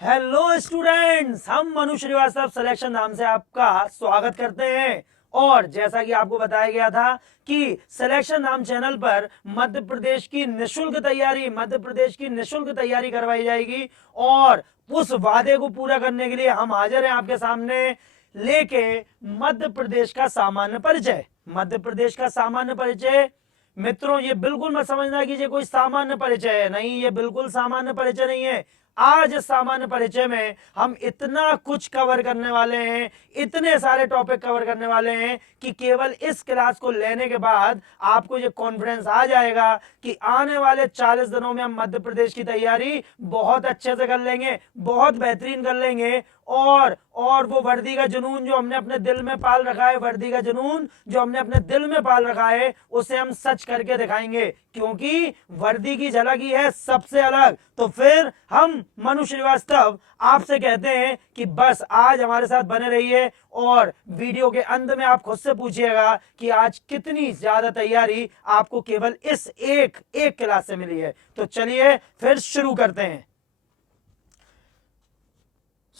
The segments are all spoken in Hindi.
हेलो स्टूडेंट्स, हम मनु श्रीवास्तव सिलेक्शन नाम से आपका स्वागत करते हैं। और जैसा कि आपको बताया गया था कि सिलेक्शन नाम चैनल पर मध्य प्रदेश की निशुल्क तैयारी करवाई जाएगी। और उस वादे को पूरा करने के लिए हम हाजिर हैं आपके सामने लेके मध्य प्रदेश का सामान्य परिचय। मध्य प्रदेश का सामान्य परिचय मित्रों, ये बिल्कुल मत समझना कि ये कोई सामान्य परिचय है। नहीं, ये बिल्कुल सामान्य परिचय नहीं है। आज सामान्य परिचय में हम इतना कुछ कवर करने वाले हैं, इतने सारे टॉपिक कवर करने वाले हैं कि केवल इस क्लास को लेने के बाद आपको ये कॉन्फिडेंस आ जाएगा कि आने वाले 40 दिनों में हम मध्य प्रदेश की तैयारी बहुत अच्छे से कर लेंगे, बहुत बेहतरीन कर लेंगे। और वो वर्दी का जुनून जो हमने अपने दिल में पाल रखा है, उसे हम सच करके दिखाएंगे, क्योंकि वर्दी की झलक ही है सबसे अलग। तो फिर हम मनु श्रीवास्तव आपसे कहते हैं कि बस आज हमारे साथ बने रहिए और वीडियो के अंत में आप खुद से पूछिएगा कि आज कितनी ज्यादा तैयारी आपको केवल इस एक क्लास से मिली है। तो चलिए फिर शुरू करते हैं।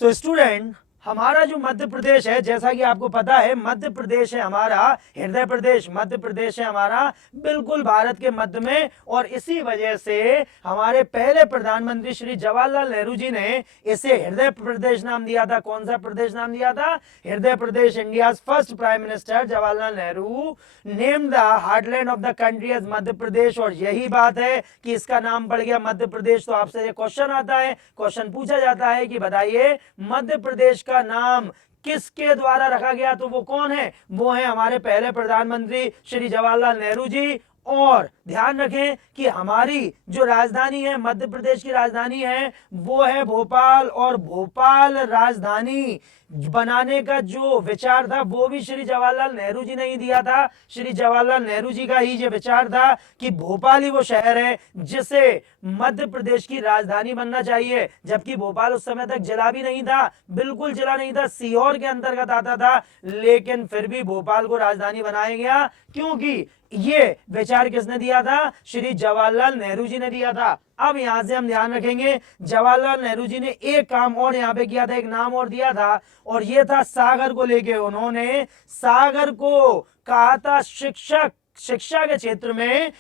सो स्टूडेंट, हमारा जो मध्य प्रदेश है, जैसा कि आपको पता है, मध्य प्रदेश है हमारा हृदय प्रदेश। मध्य प्रदेश है हमारा बिल्कुल भारत के मध्य में। और इसी वजह से हमारे पहले प्रधानमंत्री श्री जवाहरलाल नेहरू जी ने इसे हृदय प्रदेश नाम दिया था। कौन सा प्रदेश नाम दिया था? हृदय प्रदेश। India first prime minister Jawaharlal Nehru name the heartland of the country as Madhya Pradesh. और यही बात है कि इसका नाम पड़ गया मध्य प्रदेश। तो आपसे ये क्वेश्चन आता है, क्वेश्चन पूछा जाता है कि बताइए मध्य प्रदेश का नाम किसके द्वारा रखा गया? तो वो कौन है? वो है हमारे पहले प्रधानमंत्री श्री जवाहरलाल नेहरू जी। और ध्यान रखें कि हमारी जो राजधानी है, मध्य प्रदेश की राजधानी है, वो है भोपाल। और भोपाल राजधानी बनाने का जो विचार था वो भी श्री जवाहरलाल नेहरू जी ने ही दिया था। श्री जवाहरलाल नेहरू जी का ही ये विचार था कि भोपाल ही वो शहर है जिसे मध्य प्रदेश की राजधानी बनना चाहिए। जबकि भोपाल उस समय तक जिला भी नहीं था, बिल्कुल जिला नहीं था, सीहोर के अंतर्गत आता था। लेकिन फिर भी भोपाल को राजधानी बनाया गया, क्योंकि ये विचार किसने दिया था? श्री जवाहरलाल नेहरू जी ने दिया था। अब यहां से हम ध्यान रखेंगे, जवाहरलाल नेहरू जी ने एक काम और यहां पे किया था, एक नाम और दिया था, और ये था सागर को लेके। उन्होंने सागर को कहा था शिक्षा के क्षेत्र में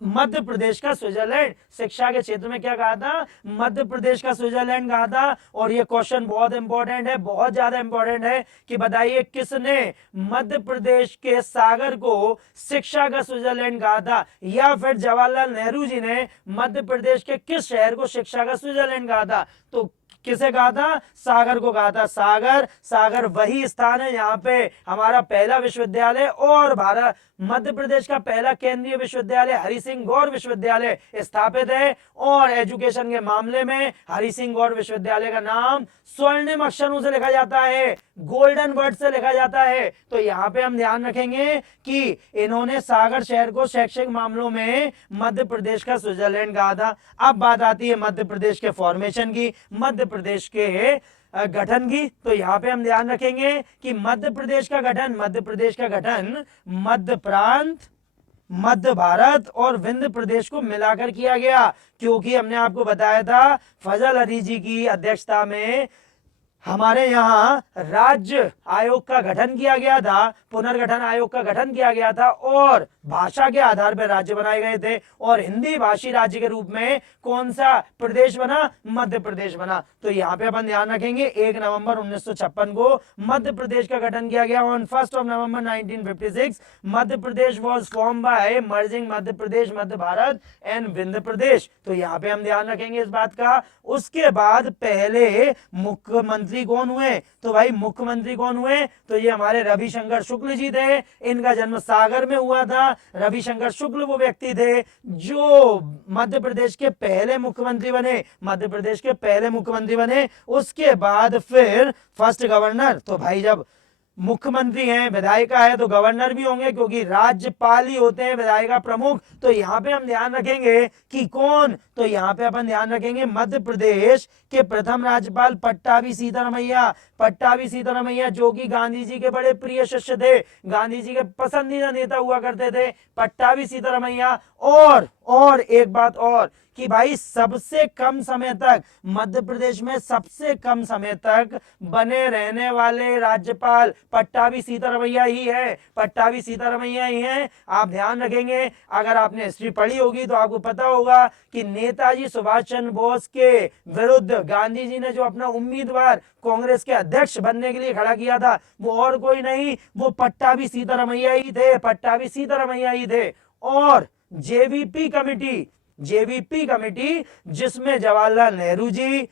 मध्य प्रदेश का स्विट्जरलैंड। शिक्षा के क्षेत्र में क्या कहा था? मध्य प्रदेश का स्विट्जरलैंड कहा था। और ये क्वेश्चन बहुत इंपॉर्टेंट है, बहुत ज्यादा इंपॉर्टेंट है कि बताइए किसने मध्य प्रदेश के सागर को शिक्षा का स्विट्जरलैंड कहा था? या फिर जवाहरलाल नेहरू जी ने मध्य प्रदेश के किस शहर को शिक्षा का स्विट्जरलैंड कहा था? तो किसे कहा था? सागर को कहा था। सागर वही स्थान है यहाँ पे हमारा पहला विश्वविद्यालय और भारत मध्य प्रदेश का पहला केंद्रीय विश्वविद्यालय हरि सिंह गौर विश्वविद्यालय स्थापित है। और एजुकेशन के मामले में हरि सिंह गौर विश्वविद्यालय का नाम स्वर्णिम अक्षरों से लिखा जाता है, गोल्डन वर्ड से लिखा जाता है। तो यहाँ पे हम ध्यान रखेंगे कि इन्होंने सागर शहर को शैक्षिक मामलों में मध्य प्रदेश का स्विट्जरलैंड कहा था। अब बात आती है मध्य प्रदेश के फॉर्मेशन की, मध्य प्रदेश के गठन की। तो यहां पे हम ध्यान रखेंगे कि मध्य प्रदेश का गठन मध्य प्रांत, मध्य भारत और विंध्य प्रदेश को मिलाकर किया गया, क्योंकि हमने आपको बताया था फजल अली जी की अध्यक्षता में हमारे यहाँ राज्य आयोग का गठन किया गया था, पुनर्गठन आयोग का गठन किया गया था, और भाषा के आधार पर राज्य बनाए गए थे। और हिंदी भाषी राज्य के रूप में कौन सा प्रदेश बना? मध्य प्रदेश बना। तो यहाँ पे अपन ध्यान रखेंगे 1 नवंबर 1956 को मध्य प्रदेश का गठन किया गया। On 1 November 1956 Madhya Pradesh was form by merging Madhya Pradesh, Madhya Bharat and Vindhya Pradesh. तो यहाँ पे हम ध्यान रखेंगे इस बात का। उसके बाद पहले मुख्यमंत्री कौन हुए? तो भाई मुख्यमंत्री कौन हुए? तो ये हमारे रविशंकर शुक्ल जी थे। इनका जन्म सागर में हुआ था। रविशंकर शुक्ल वो व्यक्ति थे जो मध्य प्रदेश के पहले मुख्यमंत्री बने। उसके बाद फिर फर्स्ट गवर्नर। तो भाई जब मुख्यमंत्री हैं, विधायिका है, तो गवर्नर भी होंगे, क्योंकि राज्यपाल ही होते हैं विधायिका प्रमुख। तो यहां पे हम ध्यान रखेंगे कि कौन? तो यहां पे अपन ध्यान रखेंगे मध्य प्रदेश के प्रथम राज्यपाल पट्टाभी सीतारामैया, जो कि गांधी जी के बड़े प्रिय शिष्य थे, गांधी जी के पसंदीदा नेता हुआ करते थे, पट्टाभी सीतारामैया। और एक बात और कि भाई सबसे कम समय तक मध्य प्रदेश में सबसे कम समय तक बने रहने वाले राज्यपाल पट्टाभी सीतारमैया ही है, पट्टाभी सीतारमैया ही है। आप ध्यान रखेंगे, अगर आपने हिस्ट्री पढ़ी होगी तो आपको पता होगा कि नेताजी सुभाष चंद्र बोस के विरुद्ध गांधी जी ने जो अपना उम्मीदवार कांग्रेस के अध्यक्ष बनने के लिए खड़ा किया था वो और कोई नहीं, वो पट्टाभी सीतारमैया ही थे, पट्टाभी सीतारमैया ही थे। और जेवीपी कमेटी जिसमें जवाहरलाल नेहरू जी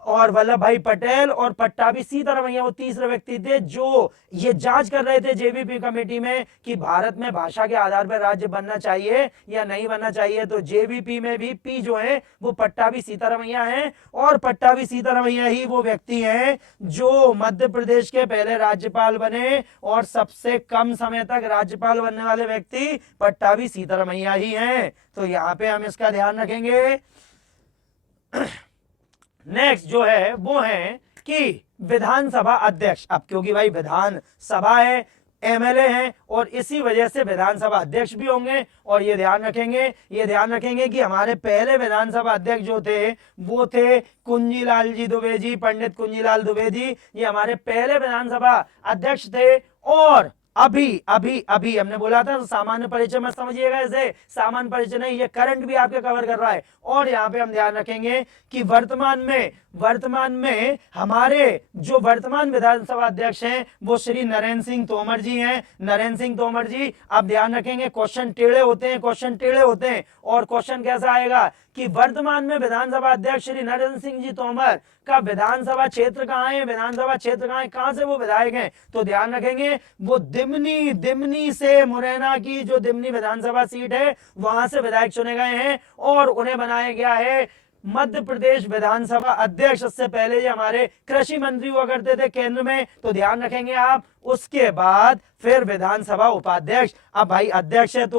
और वल्लभ भाई पटेल और पट्टाभी सीतारमैया वो तीसरे व्यक्ति थे जो ये जांच कर रहे थे जेवीपी कमेटी में कि भारत में भाषा के आधार पर राज्य बनना चाहिए या नहीं बनना चाहिए। तो जेवीपी में भी पी जो है वो पट्टाभी सीतारमैया है, और पट्टाभी सीतारमैया ही वो व्यक्ति हैं जो मध्य प्रदेश के पहले राज्यपाल बने, और सबसे कम समय तक राज्यपाल बनने वाले व्यक्ति पट्टाभी सीतारमैया ही हैं। तो यहां पे हम इसका ध्यान रखेंगे। नेक्स्ट जो है वो है कि विधानसभा अध्यक्ष, अब क्योंकि भाई विधानसभा है, एमएलए हैं, और इसी वजह से विधानसभा अध्यक्ष भी होंगे। और ये ध्यान रखेंगे कि हमारे पहले विधानसभा अध्यक्ष जो थे वो थे कुंजीलाल जी दुबे जी, पंडित कुंजीलाल दुबे जी, ये हमारे पहले विधानसभा अध्यक्ष थे। और अभी हमने बोला था, तो सामान्य परिचय मत समझिएगा इसे, सामान्य परिचय नहीं, ये करंट भी आपके कवर कर रहा है। और यहाँ पे हम ध्यान रखेंगे कि वर्तमान में हमारे जो वर्तमान विधानसभा अध्यक्ष हैं वो श्री नरेंद्र सिंह तोमर जी हैं, नरेंद्र सिंह तोमर जी। अब ध्यान रखेंगे क्वेश्चन टेढ़े होते हैं, और क्वेश्चन कैसा आएगा कि वर्तमान में विधानसभा अध्यक्ष श्री नरेंद्र सिंह जी तोमर का विधानसभा क्षेत्र कहां है, कहां से वो विधायक हैं। तो ध्यान रखेंगे वो दिमनी से मुरैना की जो दिमनी विधानसभा सीट है वहां से विधायक चुने गए हैं, और उन्हें बनाया गया है मध्य प्रदेश विधानसभा अध्यक्ष। इससे पहले ये हमारे कृषि मंत्री हुआ करते थे केंद्र में, तो ध्यान रखेंगे आप। उसके बाद फिर विधानसभा उपाध्यक्ष। अब भाई अध्यक्ष है तो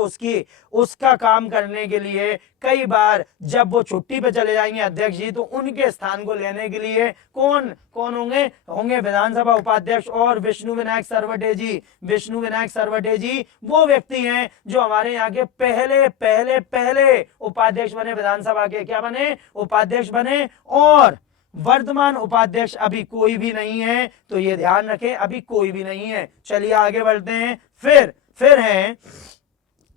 उसका काम करने के लिए कई बार जब वो छुट्टी पे चले जाएंगे अध्यक्ष जी, तो उनके स्थान को लेने के लिए कौन होंगे विधानसभा उपाध्यक्ष। और विष्णु विनायक सरवटे जी वो व्यक्ति हैं जो हमारे यहाँ के पहले उपाध्यक्ष बने, विधानसभा के क्या बने, उपाध्यक्ष बने। और वर्तमान उपाध्यक्ष अभी कोई भी नहीं है, तो ये ध्यान रखें, अभी कोई भी नहीं है। चलिए आगे बढ़ते हैं। फिर है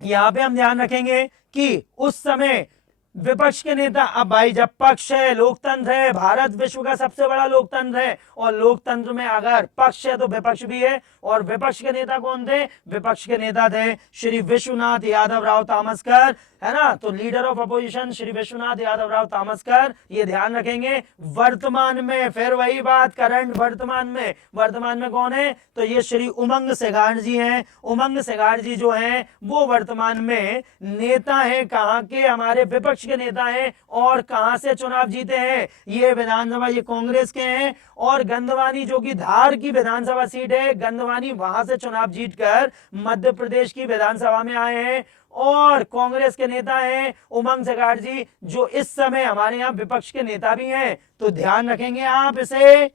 यहां पे हम ध्यान रखेंगे कि उस समय विपक्ष के नेता, अब भाई जब पक्ष है, लोकतंत्र है, भारत विश्व का सबसे बड़ा लोकतंत्र है, और लोकतंत्र में अगर पक्ष है तो विपक्ष भी है। और विपक्ष के नेता कौन थे, विपक्ष के नेता थे श्री विश्वनाथ यादव राव तामसकर, है ना। तो leader of opposition Shri Vishwanath Yadav Rao Tamaskar, ये ध्यान रखेंगे। वर्तमान में फिर वही बात, करंट वर्तमान में कौन है, तो ये श्री उमंग सिगार जी हैं। उमंग सिगार जी जो हैं वो वर्तमान में नेता हैं, कहां के, हमारे विपक्ष के नेता हैं। और कहां से चुनाव जीते हैं, ये विधानसभा, ये कांग्रेस के हैं। और गंदवानी जो कि धार की विधानसभा सीट है, गंदवानी, वहां से चुनाव जीतकर मध्य प्रदेश की विधानसभा में आए हैं। और कांग्रेस के नेता हैं उमंग सिगार जी, जो इस समय हमारे यहां विपक्ष के नेता भी हैं। तो ध्यान रखेंगे आप इसे।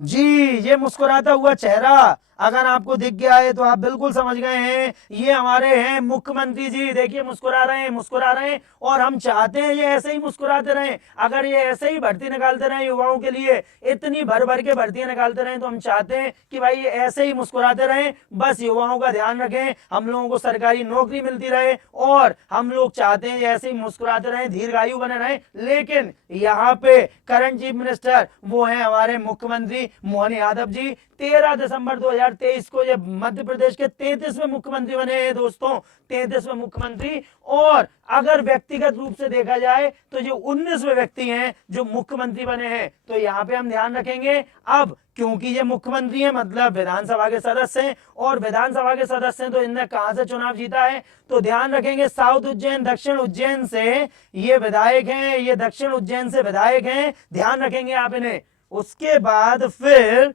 जी, ये मुस्कुराता हुआ चेहरा अगर आपको दिख गया है तो आप बिल्कुल समझ गए हैं, ये हमारे हैं मुख्यमंत्री जी। देखिए मुस्कुरा रहे हैं, और हम चाहते हैं ये ऐसे ही मुस्कुराते रहें। अगर ये ऐसे ही भर्ती निकालते रहें युवाओं के लिए, इतनी भर के भर्तियां निकालते रहें, तो हम चाहते हैं कि भाई ये ऐसे ही मुस्कुराते रहें। बस युवाओं का ध्यान रखें, हम लोगों को सरकारी नौकरी मिलती रहे, और हम लोग चाहते हैं ऐसे ही मुस्कुराते रहें, दीर्घायु बने रहें। लेकिन यहाँ पे करंट चीफ मिनिस्टर वो है हमारे मुख्यमंत्री मोहन यादव जी। 13 दिसंबर 2023 को ये मध्य प्रदेश के 33वें मुख्यमंत्री बने हैं दोस्तों, 33वें मुख्यमंत्री। और अगर व्यक्तिगत रूप से देखा जाए तो ये 19वें व्यक्ति हैं जो मुख्यमंत्री बने हैं। तो यहाँ पे हम ध्यान रखेंगे। अब क्योंकि ये मुख्यमंत्री है मतलब विधानसभा के सदस्य हैं, और विधानसभा के सदस्य हैं तो इनने कहां से चुनाव जीता है, तो ध्यान रखेंगे साउथ उज्जैन, दक्षिण उज्जैन से ये विधायक हैं, ये दक्षिण उज्जैन से विधायक हैं, ध्यान रखेंगे आप इन्हें। उसके बाद फिर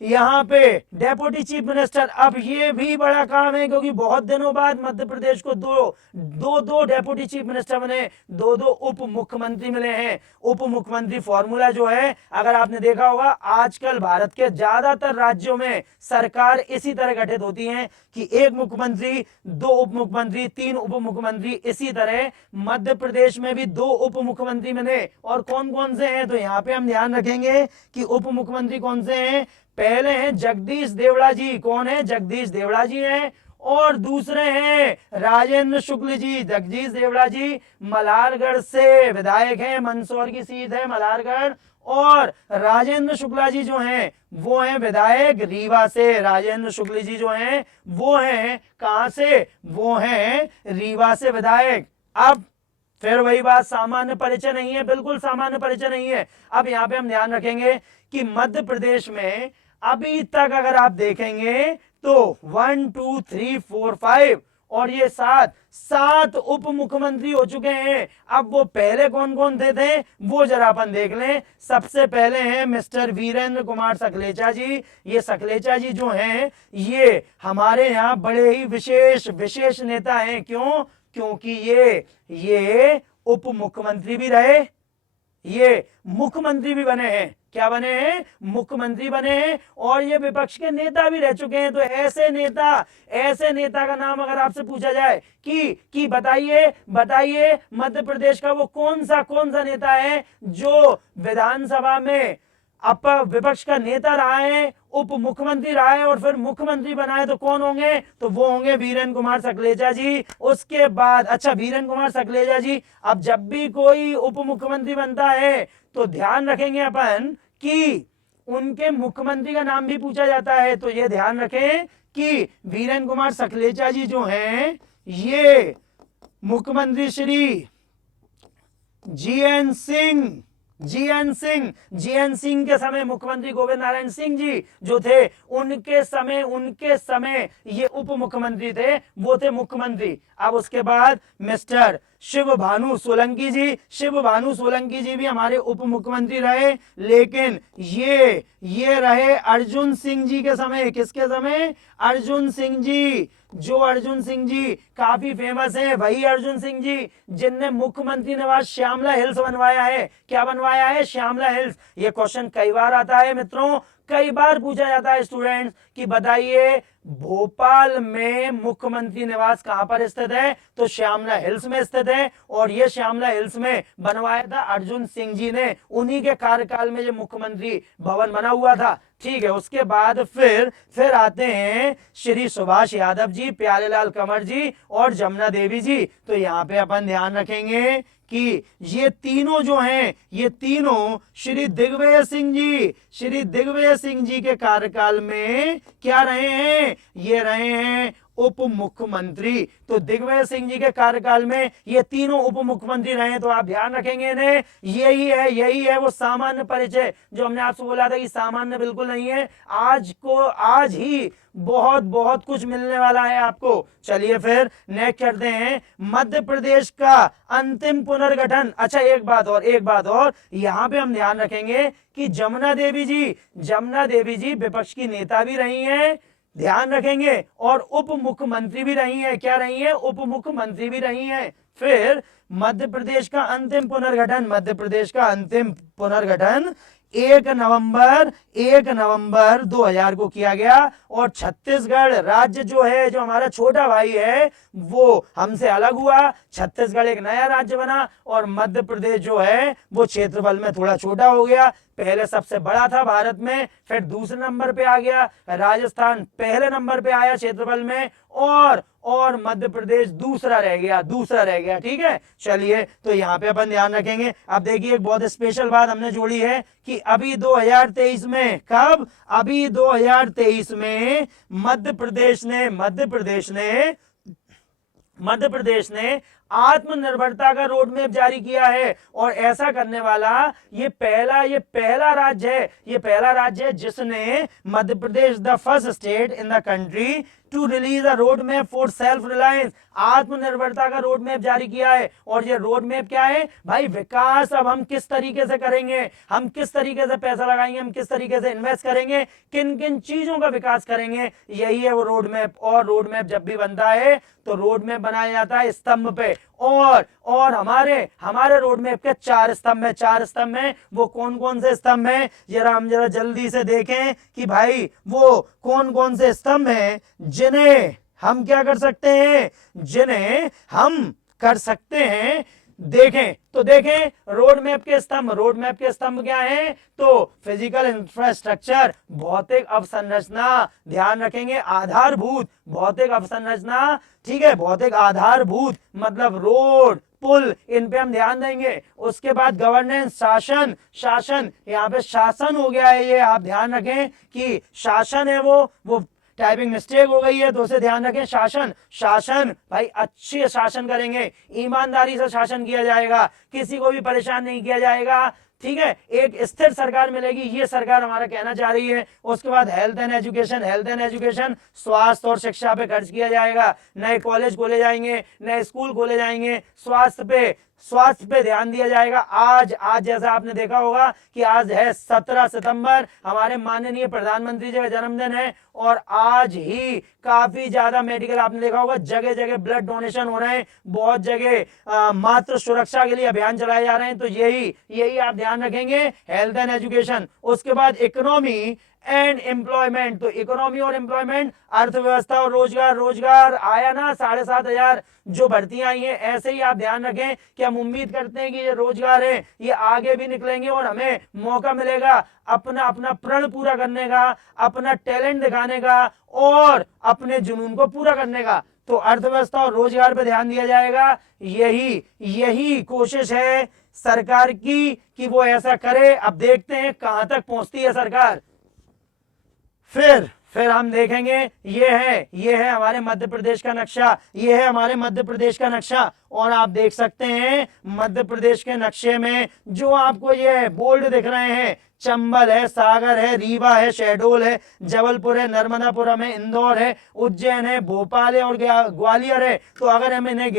यहाँ पे डेप्यूटी चीफ मिनिस्टर। अब ये भी बड़ा काम है क्योंकि बहुत दिनों बाद मध्य प्रदेश को दो डेप्यूटी चीफ मिनिस्टर बने, दो उप मुख्यमंत्री मिले हैं। उप मुख्यमंत्री फॉर्मूला जो है, अगर आपने देखा होगा आजकल भारत के ज्यादातर राज्यों में सरकार इसी तरह गठित होती है कि एक मुख्यमंत्री, दो उप मुख्यमंत्री, तीन उप मुख्यमंत्री। इसी तरह मध्य प्रदेश में भी दो उप मुख्यमंत्री मिले। और कौन कौन से हैं, तो यहाँ पे हम ध्यान रखेंगे कि उप मुख्यमंत्री कौन से हैं। पहले हैं जगदीश देवड़ा जी। कौन है? जगदीश देवड़ा जी हैं। और दूसरे हैं राजेंद्र शुक्ल जी। जगदीश देवड़ा जी मल्हारगढ़ से विधायक हैं, मंदसौर की सीट है मल्हारगढ़। और राजेंद्र शुक्ला जी जो हैं वो हैं विधायक रीवा से। राजेंद्र शुक्ल जी जो हैं वो हैं कहां से? वो हैं रीवा से विधायक। अब फिर वही बात, सामान्य परिचय नहीं है, बिल्कुल सामान्य परिचय नहीं है। अब यहां पे हम ध्यान रखेंगे कि मध्य प्रदेश में अभी तक अगर आप देखेंगे तो 1 2 3 4 5 और ये सात उप मुख्यमंत्री हो चुके हैं। अब वो पहले कौन कौन थे वो जरा अपन देख लें। सबसे पहले हैं मिस्टर वीरेंद्र कुमार सकलेचा जी। ये सकलेचा जी जो हैं ये हमारे यहाँ बड़े ही विशेष नेता हैं। क्यों? क्योंकि ये उप मुख्यमंत्री भी रहे, ये मुख्यमंत्री भी बने हैं। क्या बने हैं? मुख्यमंत्री बने हैं। और ये विपक्ष के नेता भी रह चुके हैं। तो ऐसे नेता का नाम अगर आपसे पूछा जाए कि बताइए मध्य प्रदेश का वो कौन सा नेता है जो विधानसभा में विपक्ष का नेता रहा है, उप मुख्यमंत्री रहा है और फिर मुख्यमंत्री बना है, तो कौन होंगे? तो वो होंगे वीरेंद्र कुमार सकलेचा जी। उसके बाद अच्छा वीरेंद्र कुमार सकलेचा जी, अब जब भी कोई उप मुख्यमंत्री बनता है तो ध्यान रखेंगे अपन कि उनके मुख्यमंत्री का नाम भी पूछा जाता है। तो ये ध्यान रखें कि वीरेंद्र कुमार सकलेचा जी जो हैं ये मुख्यमंत्री श्री जीएन सिंह के समय मुख्यमंत्री गोविंद नारायण सिंह जी जो थे उनके समय ये उप मुख्यमंत्री थे, वो थे मुख्यमंत्री। अब उसके बाद मिस्टर शिव भानु सोलंकी जी भी हमारे उप मुख्यमंत्री रहे। लेकिन ये रहे अर्जुन सिंह जी के समय। किसके समय? अर्जुन सिंह जी। जो अर्जुन सिंह जी काफी फेमस हैं, वही अर्जुन सिंह जी जिनने मुख्यमंत्री निवास श्यामला हिल्स बनवाया है। क्या बनवाया है? श्यामला हिल्स। ये क्वेश्चन कई बार आता है मित्रों, कई बार पूछा जाता है स्टूडेंट्स कि बताइए भोपाल में मुख्यमंत्री निवास कहां पर स्थित है? तो श्यामला हिल्स में स्थित है। और ये श्यामला हिल्स में बनवाया था अर्जुन सिंह जी ने। उन्हीं के कार्यकाल में ये मुख्यमंत्री भवन बना हुआ था। ठीक है। उसके बाद फिर आते हैं श्री सुभाष यादव जी, प्यारेलाल कंवर जी और जमुना देवी जी। तो यहाँ पे अपन ध्यान रखेंगे कि ये तीनों जो हैं ये तीनों श्री दिग्विजय सिंह जी के कार्यकाल में क्या रहे हैं? ये रहे हैं उप मुख्यमंत्री। तो दिग्विजय सिंह जी के कार्यकाल में ये तीनों उप मुख्यमंत्री रहे। तो आप ध्यान रखेंगे इन्हें। यही है वो सामान्य परिचय जो हमने आपसे बोला था कि सामान्य बिल्कुल नहीं है। आज ही बहुत कुछ मिलने वाला है आपको। चलिए फिर नेक्स्ट करते हैं मध्य प्रदेश का अंतिम पुनर्गठन। अच्छा एक बात और यहां पे हम ध्यान रखेंगे कि जमुना देवी जी विपक्ष की नेता भी रही हैं, ध्यान रखेंगे, और उप मुख्यमंत्री भी रही हैं। क्या रही हैं? उप मुख्यमंत्री भी रही हैं। फिर मध्य प्रदेश का अंतिम पुनर्गठन 1 नवंबर 2000 को किया गया। और छत्तीसगढ़ राज्य जो है, जो हमारा छोटा भाई है, वो हमसे अलग हुआ। छत्तीसगढ़ एक नया राज्य बना और मध्य प्रदेश जो है वो क्षेत्रफल में थोड़ा छोटा हो गया। पहले सबसे बड़ा था भारत में, फिर दूसरे नंबर पे आ गया। राजस्थान पहले नंबर पे आया क्षेत्रफल में और मध्य प्रदेश दूसरा रह गया। ठीक है। चलिए तो यहाँ पे अपन ध्यान रखेंगे। अब देखिए एक बहुत स्पेशल बात हमने जोड़ी है कि अभी 2023 में, कब? अभी 2023 में मध्य प्रदेश ने आत्मनिर्भरता का रोड मैप जारी किया है। और ऐसा करने वाला ये पहला राज्य है जिसने, Madhya Pradesh the first state in the country to release a road map for self reliance, आत्मनिर्भरता का रोड मैप जारी किया है। और ये रोड मैप क्या है भाई? विकास अब हम किस तरीके से करेंगे, हम किस तरीके से पैसा लगाएंगे, हम किस तरीके से इन्वेस्ट करेंगे, किन किन चीजों का विकास करेंगे, यही है वो रोड मैप। और रोड मैप जब भी बनता है तो रोड मैप बनाया जाता है स्तंभ पे। और हमारे रोड मैप के 4 स्तंभ है। 4 स्तंभ है, वो कौन कौन से स्तंभ हैं? हम जरा जल्दी से देखें कि भाई वो कौन कौन से स्तंभ हैं जिन्हें हम क्या कर सकते हैं, जिन्हें हम कर सकते हैं। देखें तो देखें रोड मैप के स्तंभ क्या हैं? तो फिजिकल इंफ्रास्ट्रक्चर, भौतिक अवसंरचना, ध्यान रखेंगे आधारभूत भौतिक अवसंरचना, ठीक है, भौतिक आधारभूत मतलब रोड पुल, इन पे हम ध्यान देंगे। उसके बाद गवर्नेंस, शासन यहाँ पे शासन हो गया है, ये आप ध्यान रखें कि शासन है वो टाइपिंग मिस्टेक हो गई है तो उसे ध्यान रखें। शासन भाई अच्छे शासन करेंगे, ईमानदारी से शासन किया जाएगा, किसी को भी परेशान नहीं किया जाएगा, ठीक है, एक स्थिर सरकार मिलेगी, ये सरकार हमारा कहना चाह रही है। उसके बाद हेल्थ एंड एजुकेशन, स्वास्थ्य और शिक्षा पे खर्च किया जाएगा, नए कॉलेज खोले जाएंगे, नए स्कूल खोले जाएंगे, स्वास्थ्य पे ध्यान दिया जाएगा। आज जैसा आपने देखा होगा कि आज है 17 सितंबर, हमारे माननीय प्रधानमंत्री जी का जन्मदिन है, और आज ही काफी ज्यादा मेडिकल, आपने देखा होगा जगह जगह ब्लड डोनेशन हो रहे हैं, बहुत जगह मातृ सुरक्षा के लिए अभियान चलाए जा रहे हैं। तो यही आप ध्यान रखेंगे, हेल्थ एंड एजुकेशन। उसके बाद इकोनॉमी एंड एम्प्लॉयमेंट, तो इकोनॉमी और एम्प्लॉयमेंट, अर्थव्यवस्था और रोजगार आया ना 7,500 जो भर्तियां आई हैं, ऐसे ही आप ध्यान रखें कि हम उम्मीद करते हैं कि ये रोजगार है ये आगे भी निकलेंगे और हमें मौका मिलेगा अपना प्रण पूरा करने का, अपना टैलेंट दिखाने का और अपने जुनून को पूरा करने का। तो अर्थव्यवस्था और रोजगार पे ध्यान दिया जाएगा। यही कोशिश है सरकार की कि वो ऐसा करे। अब देखते हैं कहां तक पहुंचती है सरकार। फिर हम देखेंगे, ये है हमारे मध्य प्रदेश का नक्शा, और आप देख सकते हैं मध्य प्रदेश के नक्शे में जो आपको ये बोल्ड दिख रहे हैं, चंबल है, सागर है, रीवा है, शहडोल है, जबलपुर है, नर्मदापुरम है, इंदौर है, उज्जैन है, भोपाल है और ग्वालियर है। तो अगर हम इन्हें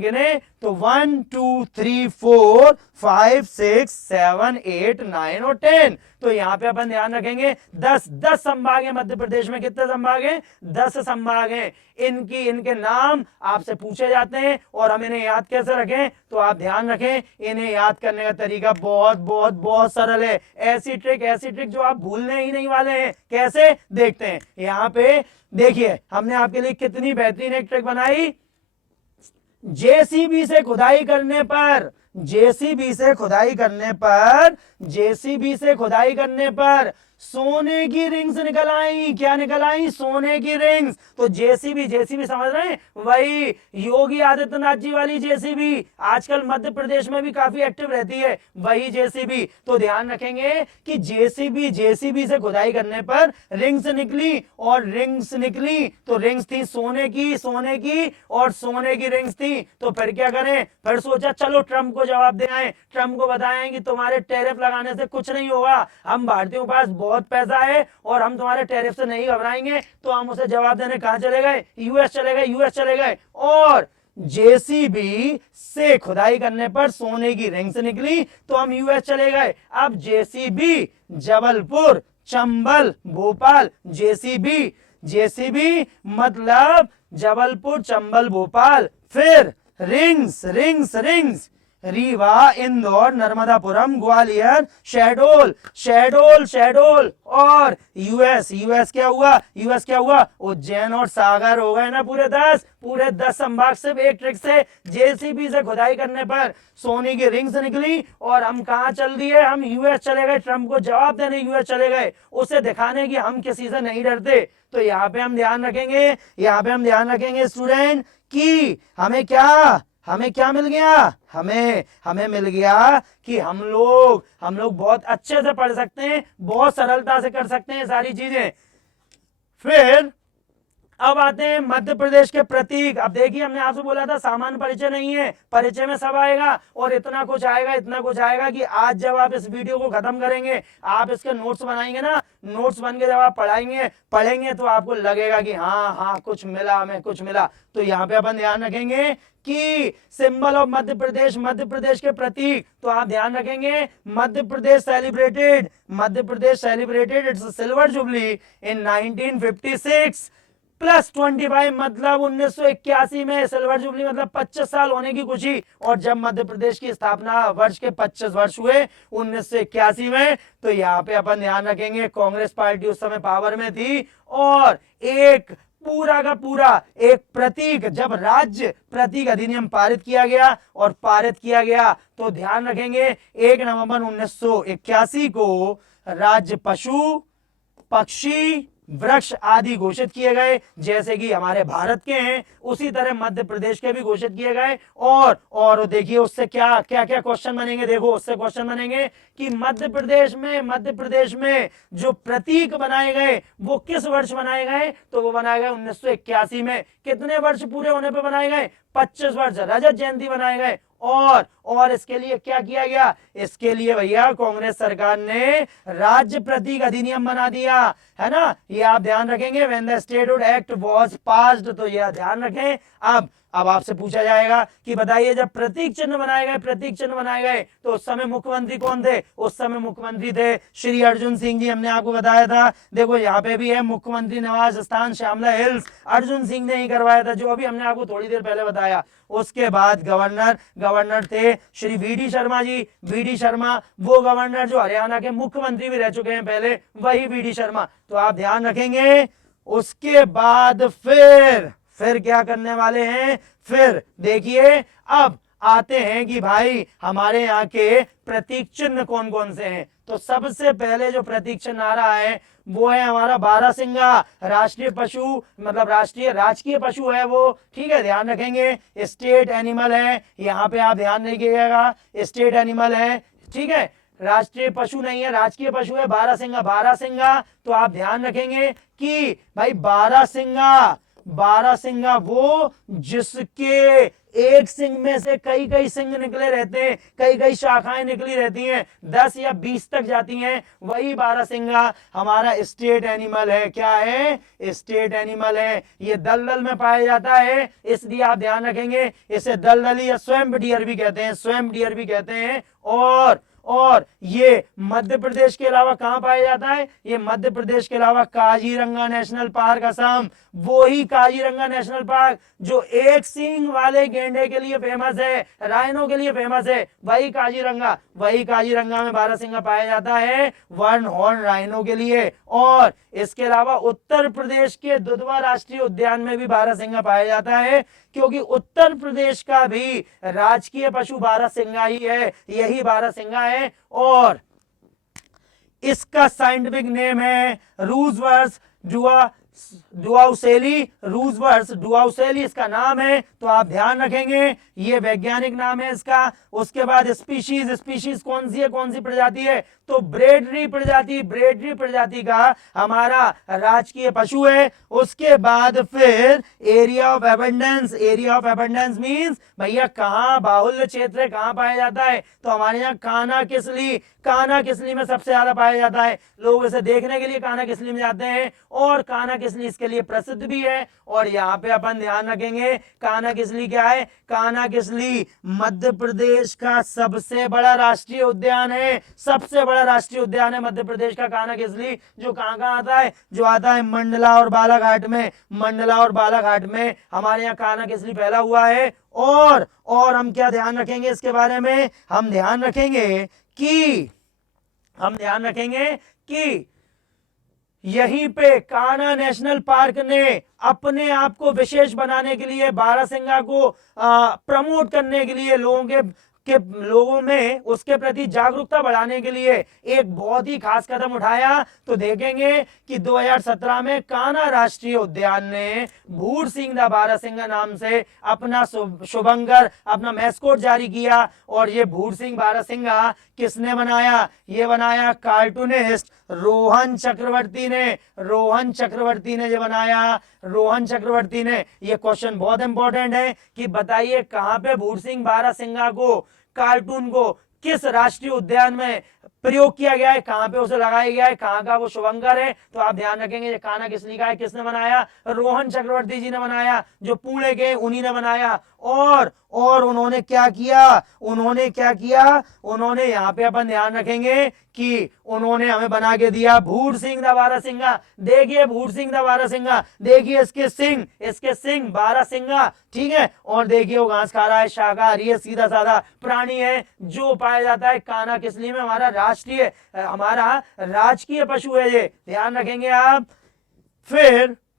गिने तो 1 2 3 4 5 6 7 8 9 और 10। तो यहाँ पे अपन ध्यान रखेंगे 10 संभाग है मध्य प्रदेश में। कितने संभाग हैं? 10 संभाग हैं। इनके नाम आपसे पूछे जाते हैं और हम इन्हें याद कैसे रखें? तो आप ध्यान रखें, इन्हें याद करने का तरीका बहुत सरल है। ऐसी ट्रिक जो आप भूलने ही नहीं वाले हैं। कैसे? देखते हैं। यहाँ पे देखिए हमने आपके लिए कितनी बेहतरीन एक ट्रिक बनाई। जेसीबी से खुदाई करने पर सोने की रिंग्स निकल आई। क्या निकल आई? सोने की रिंग्स। तो जेसीबी समझ रहे हैं? वही योगी आदित्यनाथ जी वाली जेसीबी, आजकल मध्य प्रदेश में भी काफी एक्टिव रहती है, वही जेसीबी। तो ध्यान रखेंगे कि जेसीबी से खुदाई करने पर रिंग्स निकली, और रिंग्स निकली तो रिंग्स थी सोने की और सोने की रिंग्स थी। तो फिर क्या करें? फिर सोचा चलो ट्रंप को जवाब दे आए, ट्रंप को बताएं कि तुम्हारे टैरिफ लगाने से कुछ नहीं होगा, हम भारतीयों के पास बहुत पैसा है और हम तुम्हारे टैरिफ से नहीं घबराएंगे। तो हम उसे जवाब देने कहां चले गए? यूएस चले गए और जेसीबी से खुदाई करने पर सोने की रिंग्स निकली तो हम यूएस चले गए। अब जेसीबी जबलपुर, चंबल, भोपाल, जेसीबी मतलब जबलपुर, चंबल, भोपाल। फिर रिंग्स रीवा, इंदौर, नर्मदापुरम, ग्वालियर, शहडोल और यूएस क्या हुआ? उज्जैन और सागर हो गए ना पूरे 10 संभाग। सिर्फ एक ट्रिक से, जेसीबी से खुदाई करने पर सोने की रिंग्स निकली और हम कहां चल दिए? हम यूएस चले गए। ट्रंप को जवाब देने यूएस चले गए, उसे दिखाने की हम किसी से नहीं डरते। तो यहाँ पे हम ध्यान रखेंगे स्टूडेंट कि हमें क्या मिल गया? हमें मिल गया कि हम लोग बहुत अच्छे से पढ़ सकते हैं, बहुत सरलता से कर सकते हैं सारी चीजें। फिर अब आते हैं मध्य प्रदेश के प्रतीक। अब देखिए, हमने आपसे बोला था सामान्य परिचय नहीं है, परिचय में सब आएगा और इतना कुछ आएगा, इतना कुछ आएगा कि आज जब आप इस वीडियो को खत्म करेंगे, आप इसके नोट्स बनाएंगे ना, नोट्स बन के जब आप पढ़ेंगे तो आपको लगेगा कि हाँ हाँ कुछ मिला, हमें कुछ मिला। तो यहाँ पे अपन ध्यान रखेंगे कि सिंबल ऑफ मध्य प्रदेश, मध्य प्रदेश के प्रतीक, तो आप ध्यान रखेंगे Madhya Pradesh celebrated, Madhya Pradesh celebrated it's silver jubilee in 1956 plus 25, मतलब 1981 में सिल्वर जुबली, मतलब 25 साल होने की खुशी। और जब मध्य प्रदेश की स्थापना वर्ष के 25 वर्ष हुए 1981 में, तो यहाँ पे अपन ध्यान रखेंगे कांग्रेस पार्टी उस समय पावर में थी और एक पूरा का पूरा एक प्रतीक, जब राज्य प्रतीक अधिनियम पारित किया गया और पारित किया गया तो ध्यान रखेंगे 1 नवंबर 1981 को राज्य पशु, पक्षी, वृक्ष आदि घोषित किए गए, जैसे कि हमारे भारत के हैं उसी तरह मध्य प्रदेश के भी घोषित किए गए। और देखिए उससे क्या क्या क्या क्वेश्चन बनेंगे, देखो उससे क्वेश्चन बनेंगे कि मध्य प्रदेश में जो प्रतीक बनाए गए वो किस वर्ष बनाए गए, तो वो बनाए गए 1981 में। कितने वर्ष पूरे होने पर बनाए गए, 25 वर्ष, रजत जयंती बनाए गए। और इसके लिए क्या किया गया, इसके लिए भैया कांग्रेस सरकार ने राज्य प्रतीक अधिनियम बना दिया, है ना, ये आप ध्यान रखेंगे। When the statehood act was passed, तो ये ध्यान रखें। अब आपसे पूछा जाएगा कि बताइए जब प्रतीक चिन्ह बनाए गए तो उस समय मुख्यमंत्री कौन थे, उस समय मुख्यमंत्री थे श्री अर्जुन सिंह जी। हमने आपको बताया था, देखो यहाँ पे भी है मुख्यमंत्री निवास स्थान श्यामला हिल्स, अर्जुन सिंह ने ही करवाया था, जो अभी हमने आपको थोड़ी देर पहले बताया। उसके बाद गवर्नर थे श्री वी.डी. शर्मा जी, वी.डी. शर्मा, वो गवर्नर जो हरियाणा के मुख्यमंत्री भी रह चुके हैं पहले, वही वी.डी. शर्मा। तो आप ध्यान रखेंगे। उसके बाद फिर क्या करने वाले हैं, फिर देखिए अब आते हैं कि भाई हमारे यहाँ के प्रतीक चिन्ह कौन कौन से हैं। तो सबसे पहले जो प्रतीक चिन्ह आ रहा है वो है हमारा बारहसिंगा, राष्ट्रीय पशु, मतलब राजकीय पशु है वो, ठीक है, ध्यान रखेंगे। स्टेट एनिमल है, यहाँ पे आप ध्यान रखिएगा, स्टेट एनिमल है, ठीक है, राष्ट्रीय पशु नहीं है, राजकीय पशु है बारहसिंगा। तो आप ध्यान रखेंगे कि भाई बारहसिंगा वो जिसके एक सिंह में से कई सिंह निकले रहते हैं, कई शाखाएं निकली रहती हैं, 10 या 20 तक जाती हैं, वही बारहसिंगा हमारा स्टेट एनिमल है। क्या है, स्टेट एनिमल है। ये दलदल में पाया जाता है, इसलिए आप ध्यान रखेंगे इसे दलदली या स्वैम्प डियर भी कहते हैं। और ये मध्य प्रदेश के अलावा कहां पाया जाता है, ये मध्य प्रदेश के अलावा काजीरंगा नेशनल पार्क असम, वो ही काजीरंगा नेशनल पार्क जो एक सींग वाले गेंडे के लिए फेमस है, राइनो के लिए फेमस है, वही काजीरंगा में बारहसिंगा पाया जाता है वन हॉर्न राइनो के लिए। और इसके अलावा उत्तर प्रदेश के दुधवा राष्ट्रीय उद्यान में भी बारहसिंगा पाया जाता है, क्योंकि उत्तर प्रदेश का भी राजकीय पशु बारहसिंगा ही है, यही बारहसिंगा है। और इसका साइंटिफिक नेम है रूजवर्स डुआउसेली इसका नाम है। तो आप ध्यान रखेंगे ये वैज्ञानिक नाम है इसका। उसके बाद स्पीशीज कौन सी प्रजाति है, तो ब्रेडरी प्रजाति का हमारा राजकीय पशु है। उसके बाद फिर एरिया ऑफ एबंडेंस मींस भैया कहां बाहुल्य क्षेत्र कहां पाया जाता है, तो हमारे यहाँ काना किसली में सबसे ज्यादा पाया जाता है। लोग इसे देखने के लिए काना किसली में जाते हैं और काना किसली इसके लिए प्रसिद्ध भी है। और यहाँ पे अपन ध्यान रखेंगे काना किसली क्या है, काना किसली मध्य प्रदेश का सबसे बड़ा राष्ट्रीय उद्यान है, मध्य प्रदेश का काना किसली, जो कहाँ आता है, जो आता है मंडला और बालाघाट में हमारे यहाँ काना किसली फैला हुआ है। और हम क्या ध्यान रखेंगे इसके बारे में, हम ध्यान रखेंगे कि यहीं पे कान्हा नेशनल पार्क ने अपने आप को विशेष बनाने के लिए, बारहसिंगा को प्रमोट करने के लिए, लोगों के के लोगों में उसके प्रति जागरूकता बढ़ाने के लिए एक बहुत ही खास कदम उठाया। तो देखेंगे कि 2017 में कान्हा राष्ट्रीय उद्यान ने भूर सिंह द बारहसिंगा नाम से अपना शुभंकर, अपना मैस्कोट जारी किया। और ये भूर सिंह बारहसिंगा किसने बनाया? ये बनाया कार्टूनिस्ट रोहन चक्रवर्ती ने। रोहन चक्रवर्ती ने ये बनाया, रोहन चक्रवर्ती ने। ये क्वेश्चन बहुत इंपॉर्टेंट है कि बताइए कहां पे भूर सिंह बारहसिंगा को, कार्टून को किस राष्ट्रीय उद्यान में प्रयोग किया गया है, कहां पे उसे लगाया गया है, कहां का वो शुभंकर है? तो आप ध्यान रखेंगे ये कान्हा किसने का है, किसने बनाया? रोहन चक्रवर्ती जी ने बनाया, जो पुणे के उन्हीं ने बनाया। और उन्होंने क्या किया? उन्होंने यहां पे अपन ध्यान रखेंगे कि उन्होंने हमें बना के दिया भूर सिंह द बारहसिंगा। देखिए भूर सिंह द बारहसिंगा, देखिए इसके सिंह बारहसिंगा, ठीक है। और देखिए वो घास खा रहा है, शाकाहारी है, सीधा साधा प्राणी है, जो पाया जाता है कान्हा किसली में, हमारा राष्ट्रीय, हमारा राजकीय पशु है ये, ध्यान रखेंगे आप।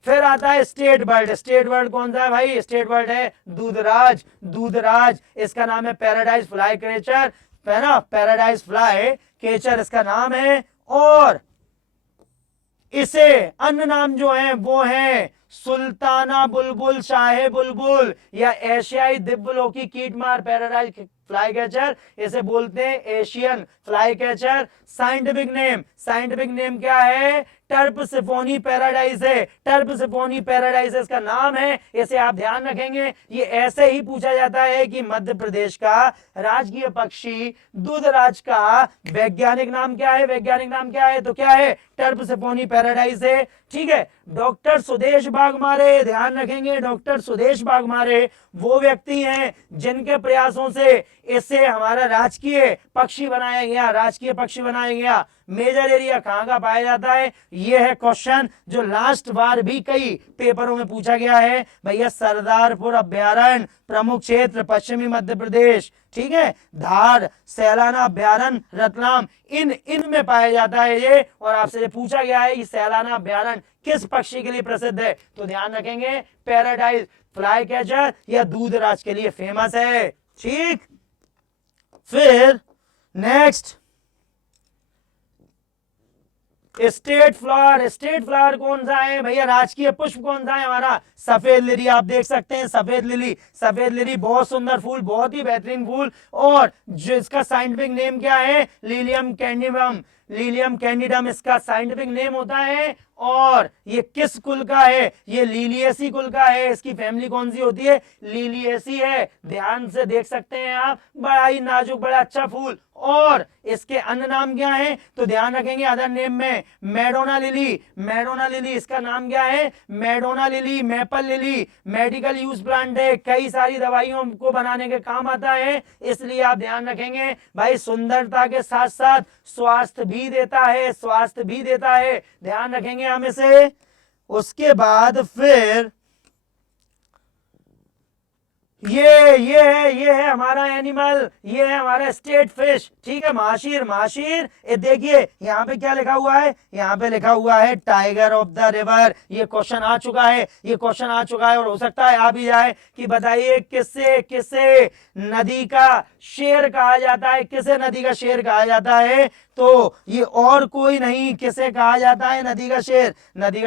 फिर आता है स्टेट बर्ड। स्टेट बर्ड कौन सा है भाई? स्टेट बर्ड है दूधराज। इसका नाम है पैराडाइज फ्लाई कैचर, है ना, पैराडाइज फ्लाई कैचर इसका नाम है। और इसे अन्य नाम जो है वो है सुल्ताना बुलबुल, शाहे बुलबुल, या एशियाई दिव्यलोकी कीटमार पैराडाइज फ्लाई कैचर, इसे बोलते हैं Asian fly catcher. Scientific name क्या है? टर्पसिफोनी पैराडाइज है, टर्पसिफोनी पैराडाइज इसका नाम है। इसे आप ध्यान रखेंगे। ये ऐसे ही पूछा जाता है कि मध्य प्रदेश का राजकीय पक्षी दूधराज का वैज्ञानिक नाम क्या है? तो क्या है? टर्पसिफोनी पैराडाइज है, ठीक है। डॉक्टर सुदेश वाघमारे, ध्यान रखेंगे, डॉक्टर सुदेश वाघमारे वो व्यक्ति हैं जिनके प्रयासों से इसे हमारा राजकीय पक्षी बनाया गया। मेजर एरिया कहां का पाया जाता है? यह है क्वेश्चन जो लास्ट बार भी कई पेपरों में पूछा गया है भैया। सरदारपुर अभ्यारण्य, प्रमुख क्षेत्र पश्चिमी मध्य प्रदेश, ठीक है। धार, सैलाना अभ्यारण्य, रतलाम, इन में पाया जाता है ये। और आपसे ये पूछा गया है कि सैलाना अभ्यारण्य किस पक्षी के लिए प्रसिद्ध है? तो ध्यान रखेंगे पैराडाइज फ्लाई कैचर या दूधराज के लिए फेमस है, ठीक। फिर नेक्स्ट स्टेट फ्लावर कौन सा है भैया? राजकीय पुष्प कौन सा है हमारा? सफेद लिली। आप देख सकते हैं सफेद लिली बहुत सुंदर फूल, बहुत ही बेहतरीन फूल। और जिसका साइंटिफिक नेम क्या है? लीलियम कैंडिडम इसका साइंटिफिक नेम होता है। और ये किस कुल का है? ये लीलियसी कुल का है। इसकी फैमिली कौन सी होती है? लीलियसी है। ध्यान से देख सकते हैं आप, बड़ा ही नाजुक, बड़ा अच्छा फूल। और इसके अन्य नाम क्या है? तो ध्यान रखेंगे अदर नेम में मैडोना लिली इसका नाम क्या है? Madonna lily, maple lily medical use plant है, कई सारी दवाइयों को बनाने के काम आता है, इसलिए आप ध्यान रखेंगे भाई। सुंदरता के साथ साथ स्वास्थ्य भी देता है, ध्यान रखेंगे हम इसे। उसके बाद फिर ये है हमारा एनिमल, ये है हमारा स्टेट फिश, ठीक है। महाशीर देखिए यहाँ पे क्या लिखा हुआ है? यहाँ पे लिखा हुआ है टाइगर ऑफ द रिवर। ये क्वेश्चन आ चुका है और हो सकता है आ भी जाए कि बताइए किसे नदी का शेर कहा जाता है? किसे नदी का शेर कहा जाता है? तो ये और कोई नहीं, किसे कहा जाता है नदी का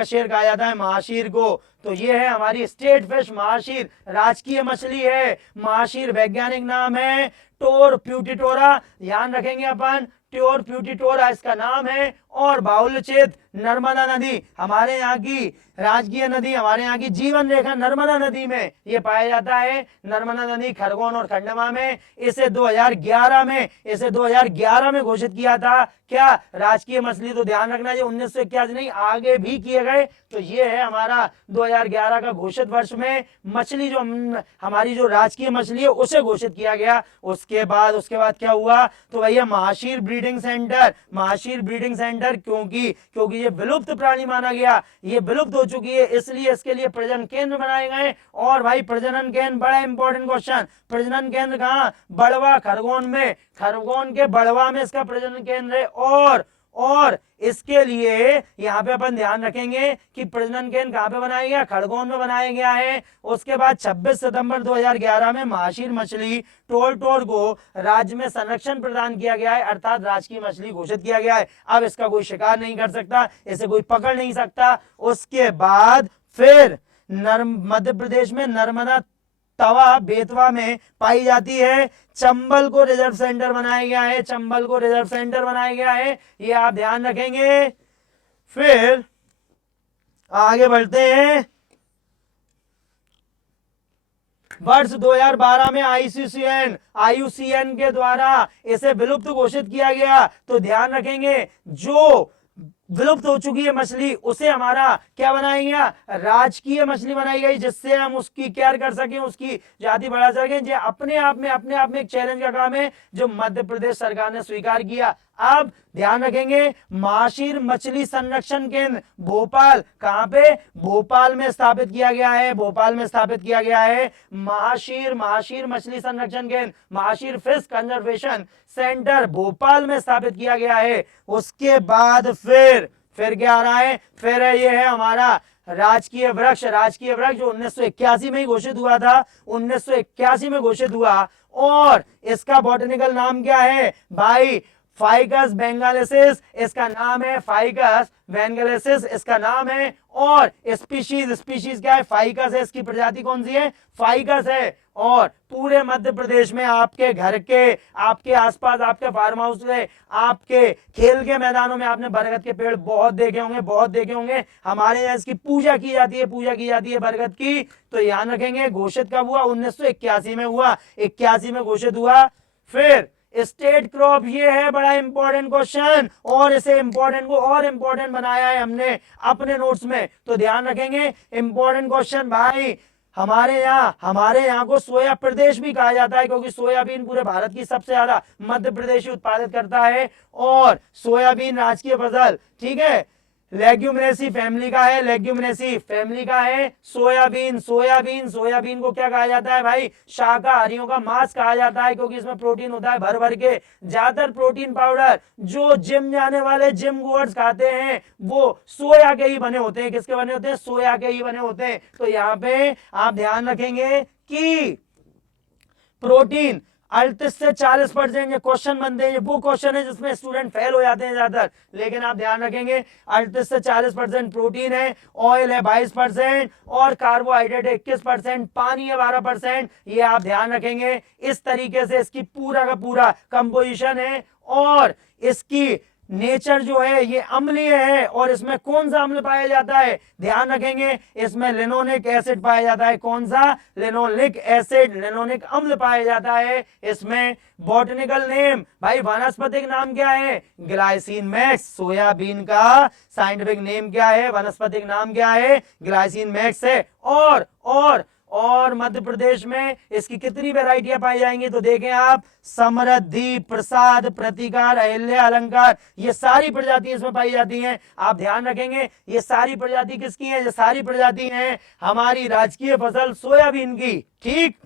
शेर कहा जाता है महाशीर को। तो ये है हमारी स्टेट फिश महाशीर, राजकीय मछली है महाशीर। वैज्ञानिक नाम है टोर प्यूटिटोरा, ध्यान रखेंगे अपन, टोर प्यूटिटोरा इसका नाम है। और बाहुल्य क्षेत्र नर्मदा नदी, हमारे यहाँ की राजकीय नदी, हमारे यहाँ की जीवन रेखा नर्मदा नदी में ये पाया जाता है। नर्मदा नदी खरगोन और खंडवा में। इसे 2011 में घोषित किया था क्या? राजकीय मछली। तो ध्यान रखना ये 1981 नहीं, आगे भी किए गए। तो ये है हमारा 2011 का घोषित वर्ष में मछली, जो हमारी जो राजकीय मछली है उसे घोषित किया गया। उसके बाद क्या हुआ? तो भैया महाशीर ब्रीडिंग सेंटर, क्योंकि ये विलुप्त प्राणी माना गया, ये विलुप्त हो चुकी है, इसलिए इसके लिए प्रजनन केंद्र बनाए गए। और भाई प्रजनन केंद्र, बड़ा इंपॉर्टेंट क्वेश्चन, प्रजनन केंद्र कहां? बड़वा, खरगोन में, खरगोन के बड़वा में इसका प्रजनन केंद्र है। और इसके लिए यहां पे अपन ध्यान रखेंगे कि प्रजनन केंद्र कहां पे बनाया गया, खरगोन में बनाया गया है। उसके बाद 26 सितंबर 2011 में महाशीर मछली टोलटोर को राज्य में संरक्षण प्रदान किया गया है, अर्थात राजकीय मछली घोषित किया गया है। अब इसका कोई शिकार नहीं कर सकता, इसे कोई पकड़ नहीं सकता। उसके बाद फिर मध्य प्रदेश में नर्मदा तवा बेतवा में पाई जाती है। चंबल को रिजर्व सेंटर बनाया गया है, चंबल को रिजर्व सेंटर बनाया गया है, ये आप ध्यान रखेंगे। फिर आगे बढ़ते हैं। वर्ष 2012 में आईयूसीएन के द्वारा इसे विलुप्त घोषित किया गया। तो ध्यान रखेंगे जो विलुप्त हो चुकी है मछली उसे हमारा क्या बनाया गया, राजकीय मछली बनाई गई, जिससे हम उसकी केयर कर सकें, उसकी जाति बढ़ा सकें। ये अपने आप में एक चैलेंज का काम है जो मध्य प्रदेश सरकार ने स्वीकार किया। अब ध्यान रखेंगे महाशीर मछली संरक्षण केंद्र भोपाल, कहां पे, भोपाल में स्थापित किया गया है, भोपाल में स्थापित किया गया है। महाशीर मछली संरक्षण केंद्र, महाशीर फिश कंजर्वेशन सेंटर भोपाल में स्थापित किया गया है। उसके बाद फिर क्या आ रहा है, फिर ये है हमारा राजकीय वृक्ष जो 1981 में ही घोषित हुआ था, 1981 में घोषित हुआ। और इसका बॉटनिकल नाम क्या है भाई, फाइकस बेंगालेसिस, इसका नाम है फाइकस बेंगालेसिस, इसका नाम है। और स्पीशीज क्या है, फाइकस है, इसकी प्रजाति कौन सी है, फाइकस है। और पूरे मध्य प्रदेश में आपके घर के, आपके आसपास, आपके फार्म हाउस में, आपके खेल के मैदानों में आपने बरगद के पेड़ बहुत देखे होंगे। हमारे यहाँ इसकी पूजा की जाती है बरगद की। तो ध्यान रखेंगे घोषित कब हुआ, 1981 में हुआ, 81 में घोषित हुआ। फिर स्टेट क्रॉप ये है, बड़ा इंपॉर्टेंट क्वेश्चन, और इसे इंपॉर्टेंट को और इंपॉर्टेंट बनाया है हमने अपने नोट्स में। तो ध्यान रखेंगे इंपॉर्टेंट क्वेश्चन भाई। हमारे यहाँ को सोया प्रदेश भी कहा जाता है, क्योंकि सोयाबीन पूरे भारत की सबसे ज्यादा मध्य प्रदेश ही उत्पादित करता है। और सोयाबीन राजकीय फसल, ठीक है, लेग्यूमिनेसी फैमिली का है। सोयाबीन को क्या कहा जाता है भाई, शाकाहारियों का मांस कहा जाता है, क्योंकि इसमें प्रोटीन होता है भर भर के। ज्यादातर प्रोटीन पाउडर जो जिम जाने वाले जिम गोअर्स खाते हैं वो सोया के ही बने होते हैं। किसके बने होते हैं, सोया के ही बने होते हैं। तो यहाँ पे आप ध्यान रखेंगे कि प्रोटीन 38 से 40% ये क्वेश्चन बनते हैं। ये वो क्वेश्चन है जिसमें स्टूडेंट फेल हो जाते हैं ज्यादातर, लेकिन आप ध्यान रखेंगे 38 से 40% प्रोटीन है, ऑयल है 22% और कार्बोहाइड्रेट 21%, पानी है 12%। ये आप ध्यान रखेंगे। इस तरीके से इसकी पूरा का पूरा कंपोजिशन है। और इसकी नेचर जो है ये अम्लीय है। और इसमें कौन सा अम्ल पाया जाता है, ध्यान रखेंगे, इसमें लिनोलिक एसिड पाया जाता है। कौन सा, लिनोलिक अम्ल पाया जाता है इसमें। बॉटनिकल नेम भाई, वानस्पतिक नाम क्या है, ग्लाइसिन मैक्स। सोयाबीन का साइंटिफिक नेम क्या है, वानस्पतिक नाम क्या है, ग्लाइसिन मैक्स है। और मध्य प्रदेश में इसकी कितनी वैरायटियां पाई जाएंगी, तो देखें आप, समृद्धि, प्रसाद, प्रतिकार, अहिल्या, अलंकार, ये सारी प्रजाति इसमें पाई जाती हैं। आप ध्यान रखेंगे ये सारी प्रजाति किसकी हैं, ये सारी प्रजाति हैं हमारी राजकीय फसल सोयाबीन की, ठीक।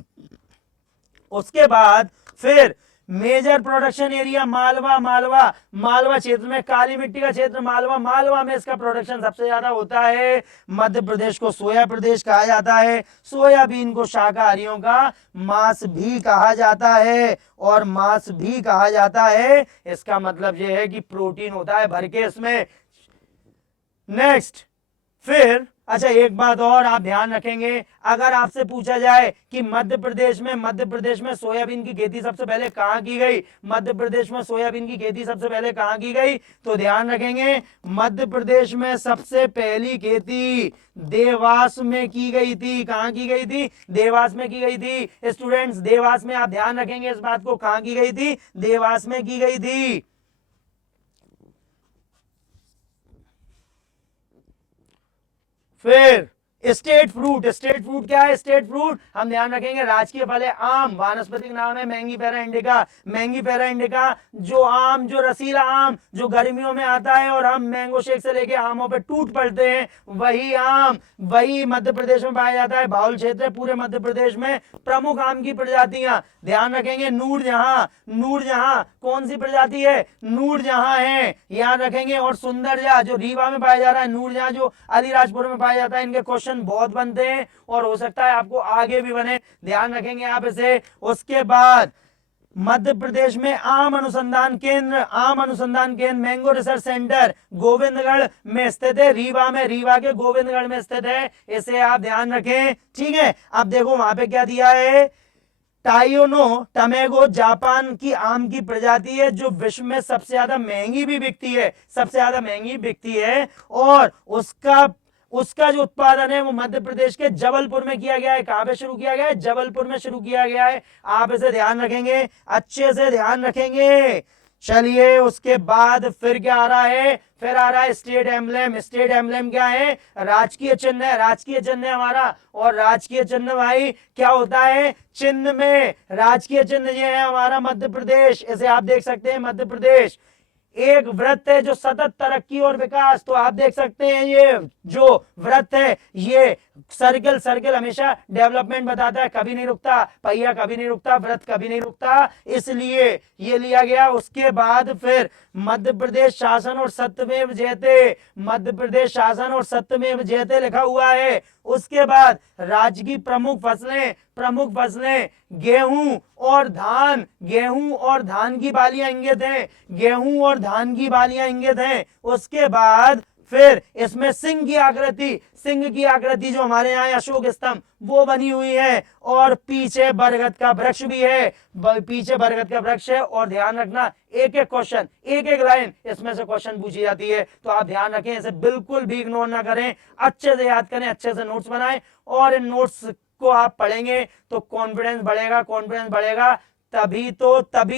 उसके बाद फिर मेजर प्रोडक्शन एरिया मालवा क्षेत्र में, काली मिट्टी का क्षेत्र मालवा में इसका प्रोडक्शन सबसे ज्यादा होता है। मध्य प्रदेश को सोया प्रदेश कहा जाता है। सोयाबीन को शाकाहारियों का मांस भी कहा जाता है, और मांस भी कहा जाता है, इसका मतलब यह है कि प्रोटीन होता है भर के इसमें। नेक्स्ट, फिर अच्छा एक बात और आप ध्यान रखेंगे, अगर आपसे पूछा जाए कि मध्य प्रदेश में सोयाबीन की खेती सबसे पहले कहां की गई, मध्य प्रदेश में सोयाबीन की खेती सबसे पहले कहां की गई, तो ध्यान रखेंगे मध्य प्रदेश में सबसे पहली खेती देवास में की गई थी। कहां की गई थी, देवास में की गई थी। स्टूडेंट्स देवास में, आप ध्यान रखेंगे इस बात को, कहां की गई थी, देवास में की गई थी। फिर स्टेट फ्रूट, स्टेट फ्रूट क्या है? स्टेट फ्रूट हम ध्यान रखेंगे राजकीय फल है आम, वानस्पतिक नाम है मैंगीफेरा इंडिका। मैंगीफेरा इंडिका जो आम, जो रसीला आम जो गर्मियों में आता है और हम मैंगो शेक से लेके आमों पे टूट पड़ते हैं, वही आम, वही मध्य प्रदेश में पाया जाता है। बाहुल क्षेत्र है पूरे मध्य प्रदेश में। प्रमुख आम की प्रजातियां ध्यान रखेंगे, नूरजहां, नूरजहां कौन सी प्रजाति है? नूरजहां है, याद रखेंगे। और सुंदरजहां जो रीवा में पाया जा रहा है, नूरजहां जो अलीराजपुर में पाया जाता है। इनके क्वेश्चन बहुत बनते हैं और हो सकता है आपको आगे भी बने, ध्यान रखेंगे आप इसे। उसके बाद मध्य प्रदेश में आम अनुसंधान केंद्र, आम अनुसंधान केंद्र मैंगो रिसर्च सेंटर गोविंदगढ़ में स्थित है, रीवा में, रीवा के गोविंदगढ़ में स्थित है, इसे आप ध्यान रखें, ठीक है। अब देखो वहां पे क्या दिया है, टाइयोनो टमेगो जापान की आम की प्रजाति है जो विश्व में सबसे ज्यादा महंगी भी बिकती है, सबसे ज्यादा महंगी बिकती है। और उसका जो उत्पादन है वो मध्य प्रदेश के जबलपुर में किया गया है। कहां पे शुरू किया गया है? जबलपुर में शुरू किया गया है। आप इसे ध्यान रखेंगे, अच्छे से ध्यान रखेंगे। चलिए उसके बाद फिर क्या आ रहा है? फिर आ रहा है स्टेट एम्बलम। स्टेट एम्बलम क्या है? राजकीय चिन्ह है, राजकीय चिन्ह है हमारा। और राजकीय चिन्ह भाई क्या होता है? चिन्ह में राजकीय चिन्ह ये है हमारा मध्य प्रदेश, इसे आप देख सकते हैं मध्य प्रदेश। एक वृत्त है जो सतत तरक्की और विकास, तो आप देख सकते हैं ये जो वृत्त है ये सर्कल, सर्कल हमेशा डेवलपमेंट बताता है, कभी नहीं रुकता, पहिया कभी नहीं रुकता, वृत्त कभी नहीं रुकता, इसलिए ये लिया गया। उसके बाद फिर मध्य प्रदेश शासन और सत्यमेव जयते, मध्य प्रदेश शासन और सत्यमेव जयते लिखा हुआ है। उसके बाद राज्य की प्रमुख फसलें, प्रमुख फसलें गेहूं और धान, गेहूं और धान की बालियां इंगित हैं, गेहूं और धान की बालियां इंगित हैं। उसके बाद फिर इसमें सिंह की आकृति, सिंह की आकृति जो हमारे यहाँ अशोक स्तंभ वो बनी हुई है। और पीछे बरगद का वृक्ष भी है, पीछे बरगद का वृक्ष है। और ध्यान रखना एक एक क्वेश्चन, एक एक लाइन इसमें से क्वेश्चन पूछी जाती है, तो आप ध्यान रखें, इसे बिल्कुल भी इग्नोर ना करें, अच्छे से याद करें, अच्छे से नोट्स बनाएं। और इन नोट्स को आप पढ़ेंगे तो कॉन्फिडेंस बढ़ेगा, कॉन्फिडेंस बढ़ेगा तभी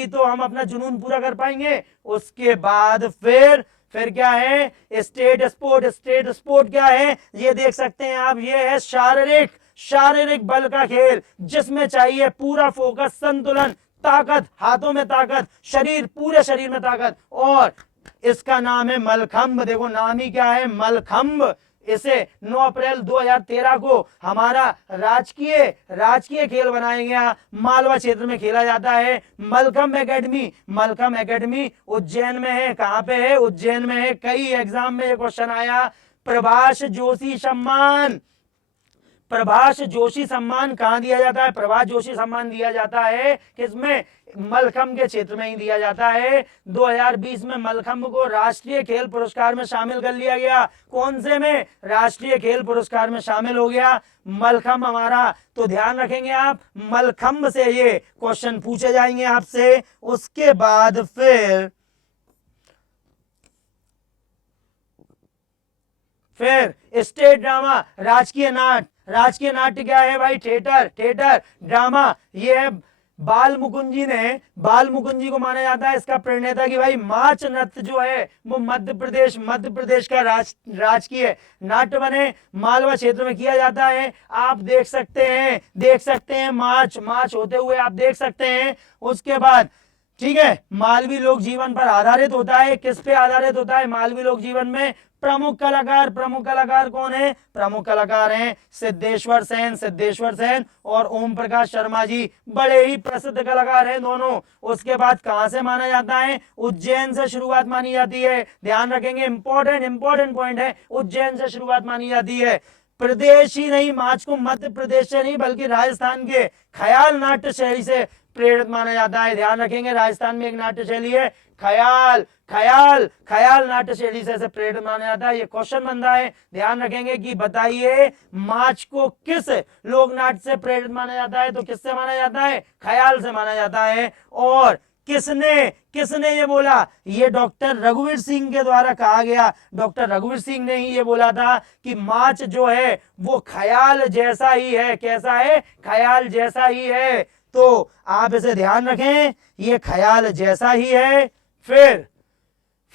तो हम अपना जुनून पूरा कर पाएंगे। उसके बाद फिर क्या है? State sport. स्टेट स्पोर्ट क्या है? ये देख सकते हैं आप, ये है शारीरिक, शारीरिक बल का खेल जिसमें चाहिए पूरा फोकस, संतुलन, ताकत, हाथों में ताकत, शरीर, पूरे शरीर में ताकत। और इसका नाम है मलखंभ। देखो नाम ही क्या है? मलखंभ। इसे 9 अप्रैल 2013 को हमारा राजकीय खेल बनाया गया, मालवा क्षेत्र में खेला जाता है। मलखंभ एकेडमी, मलखंभ एकेडमी उज्जैन में है। कहां पे है? उज्जैन में है। कई एग्जाम में ये क्वेश्चन आया। प्रभाष जोशी सम्मान, प्रभाष जोशी सम्मान कहां दिया जाता है? प्रभाष जोशी सम्मान दिया जाता है किसमें? मलखंभ के क्षेत्र में ही दिया जाता है। 2020 में मलखंभ को राष्ट्रीय खेल पुरस्कार में शामिल कर लिया गया। कौन से में? राष्ट्रीय खेल पुरस्कार में शामिल हो गया मलखंभ हमारा। तो ध्यान रखेंगे आप, मलखंभ से ये क्वेश्चन पूछे जाएंगे आपसे। उसके बाद फिर स्टेट ड्रामा, राजकीय नाट्य। राजकीय नाट्य क्या है भाई? Theatre, theatre drama. ये है बाल मुकुंद जी ने, बाल मुकुंद जी को माना जाता है इसका प्रणेता कि भाई माच नृत्य जो है वो मध्य प्रदेश का राजकीय नाट्य बने, मालवा क्षेत्र में किया जाता है। आप देख सकते हैं माच होते हुए आप देख सकते हैं। उसके बाद ठीक है, मालवी लोक जीवन पर आधारित होता है। किस पे आधारित होता है? मालवी लोक जीवन में। प्रमुख कलाकार कौन है? प्रमुख कलाकार हैं सिद्धेश्वर सेन और ओम प्रकाश शर्मा जी, बड़े ही प्रसिद्ध कलाकार हैं दोनों। उसके बाद कहां से माना जाता है? उज्जैन से शुरुआत मानी जाती है। ध्यान रखेंगे, इंपॉर्टेंट पॉइंट है, उज्जैन से शुरुआत मानी जाती है। प्रदेश ही नहीं, माच को मध्य प्रदेश से नहीं बल्कि राजस्थान के ख्याल नाट्य शैली से प्रेरित माना जाता है। ध्यान रखेंगे, राजस्थान में एक नाट्य शैली है ख्याल नाट्य शैली से प्रेरित माना जाता है। ये क्वेश्चन बनता है, ध्यान रखेंगे कि बताइए माच को किस लोक नाट्य से प्रेरित माना जाता है? तो किससे माना जाता है? ख्याल से माना जाता है। और किसने ये बोला? ये डॉक्टर रघुवीर सिंह के द्वारा कहा गया। डॉक्टर रघुवीर सिंह ने ही ये बोला था कि माच जो है वो ख्याल जैसा ही है। कैसा है? ख्याल जैसा ही है। तो आप इसे ध्यान रखें, ये ख्याल जैसा ही है।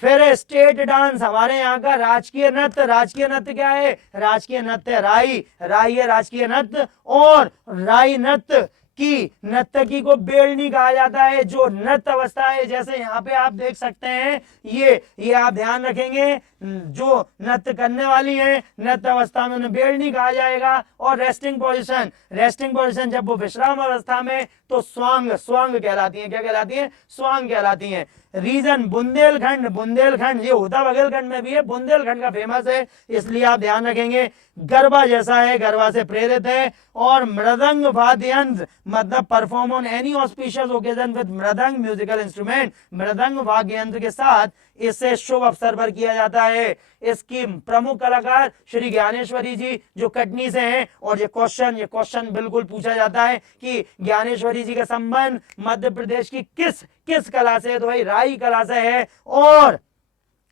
फिर है स्टेट डांस, हमारे यहाँ का राजकीय नृत्य। राजकीय नृत्य क्या है? राजकीय नृत्य राई, राई है राजकीय नृत्य। और राई नृत्य की नर्तकी को बेलनी कहा जाता है। जो नृत्य अवस्था है, जैसे यहाँ पे आप देख सकते हैं, ये आप ध्यान रखेंगे, जो नृत्य करने वाली है नृत्य अवस्था में उन्हें बेलनी कहा जाएगा। और रेस्टिंग पोजीशन, रेस्टिंग पोजीशन जब वो विश्राम अवस्था में, तो स्वांग, स्वांग कहलाती है। क्या कहलाती है? स्वांग कहलाती है। रीजन बुंदेलखंड, बुंदेलखंड ये होता बघेलखंड में भी है, बुंदेलखंड का फेमस है, इसलिए आप ध्यान रखेंगे। गरबा जैसा है, गरबा से प्रेरित है। और मृदंग वाद्य यंत्र, मतलब perform on any auspicious occasion with मृदंग म्यूजिकल इंस्ट्रूमेंट, मृदंग वाद्य यंत्र के साथ इसे शुभ अवसर पर किया जाता है। इसकी प्रमुख कलाकार श्री ज्ञानेश्वरी जी, जो कटनी से हैं। और ये क्वेश्चन बिल्कुल पूछा जाता है कि ज्ञानेश्वरी जी का संबंध मध्य प्रदेश की किस किस कला से है? तो भाई राई कला से है। और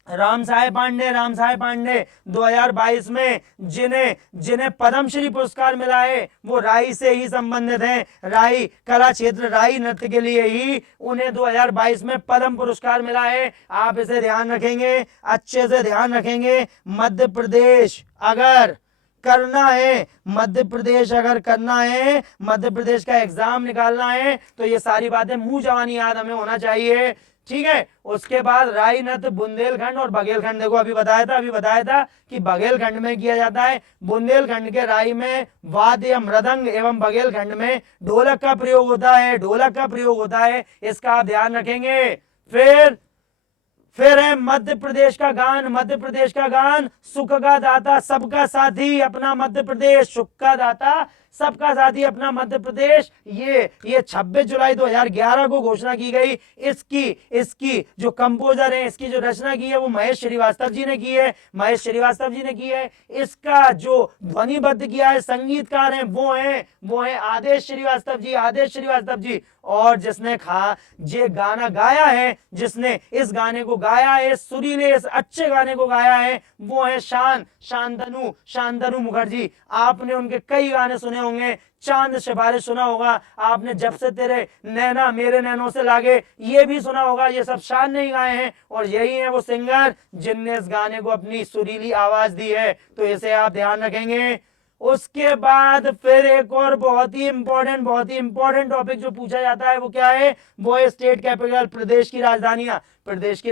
रामसाहेब पांडे 2022 में जिन्हें पद्मश्री पुरस्कार मिला है, वो राई से ही संबंधित हैं। राई कला क्षेत्र, राई नृत्य के लिए ही उन्हें 2022 में पद्म पुरस्कार मिला है। आप इसे ध्यान रखेंगे, अच्छे से ध्यान रखेंगे। मध्य प्रदेश अगर करना है, मध्य प्रदेश अगर करना है, मध्य प्रदेश का एग्जाम निकालना है, तो ये सारी बातें मुंह जवानी याद हमें होना चाहिए। ठीक है। उसके बाद राई नृत्य बुंदेलखंड और बघेलखंड, देखो अभी बताया था कि बघेलखंड में किया जाता है। बुंदेलखंड के राई में वाद्य या मृदंग एवं बघेलखंड में ढोलक का प्रयोग होता है, इसका आप ध्यान रखेंगे। फिर है मध्य प्रदेश का गान, सुख का दाता सबका साथी अपना मध्य प्रदेश, सुख का दाता सबका साथी अपना मध्य प्रदेश। ये 26 जुलाई 2011 को घोषणा की गई। इसकी जो कंपोजर है, इसकी जो रचना की है, वो महेश श्रीवास्तव जी ने की है। इसका जो ध्वनिबद्ध किया है, संगीतकार हैं वो है आदेश श्रीवास्तव जी। और जिसने ये गाना गाया है, जिसने इस गाने को गाया है, सुरीले इस अच्छे गाने को गाया है, वो है शांतनु मुखर्जी। आपने उनके कई गाने सुने होंगे। चांद सिफारिश सुना होगा आपने, जब से तेरे नैना मेरे नैनों से लागे, ये भी सुना होगा। ये सब शान ने ही गाए हैं, और यही है वो सिंगर जिनने इस गाने को अपनी सुरीली आवाज दी है। तो इसे आप ध्यान रखेंगे। उसके बाद फिर एक और बहुत ही इंपॉर्टेंट टॉपिक जो पूछा जाता है, वो क्या है? वो है स्टेट कैपिटल, प्रदेश की राजधानियां। प्रदेश की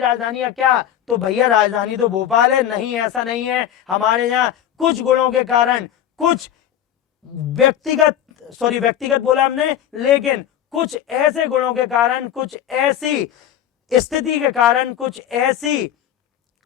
राजधानियां क्या? तो भैया राजधानी तो भोपाल है। नहीं, ऐसा नहीं है। हमारे यहाँ कुछ गुणों के कारण, कुछ व्यक्तिगत बोला हमने, लेकिन कुछ ऐसे गुणों के कारण, कुछ ऐसी स्थिति के कारण, कुछ ऐसी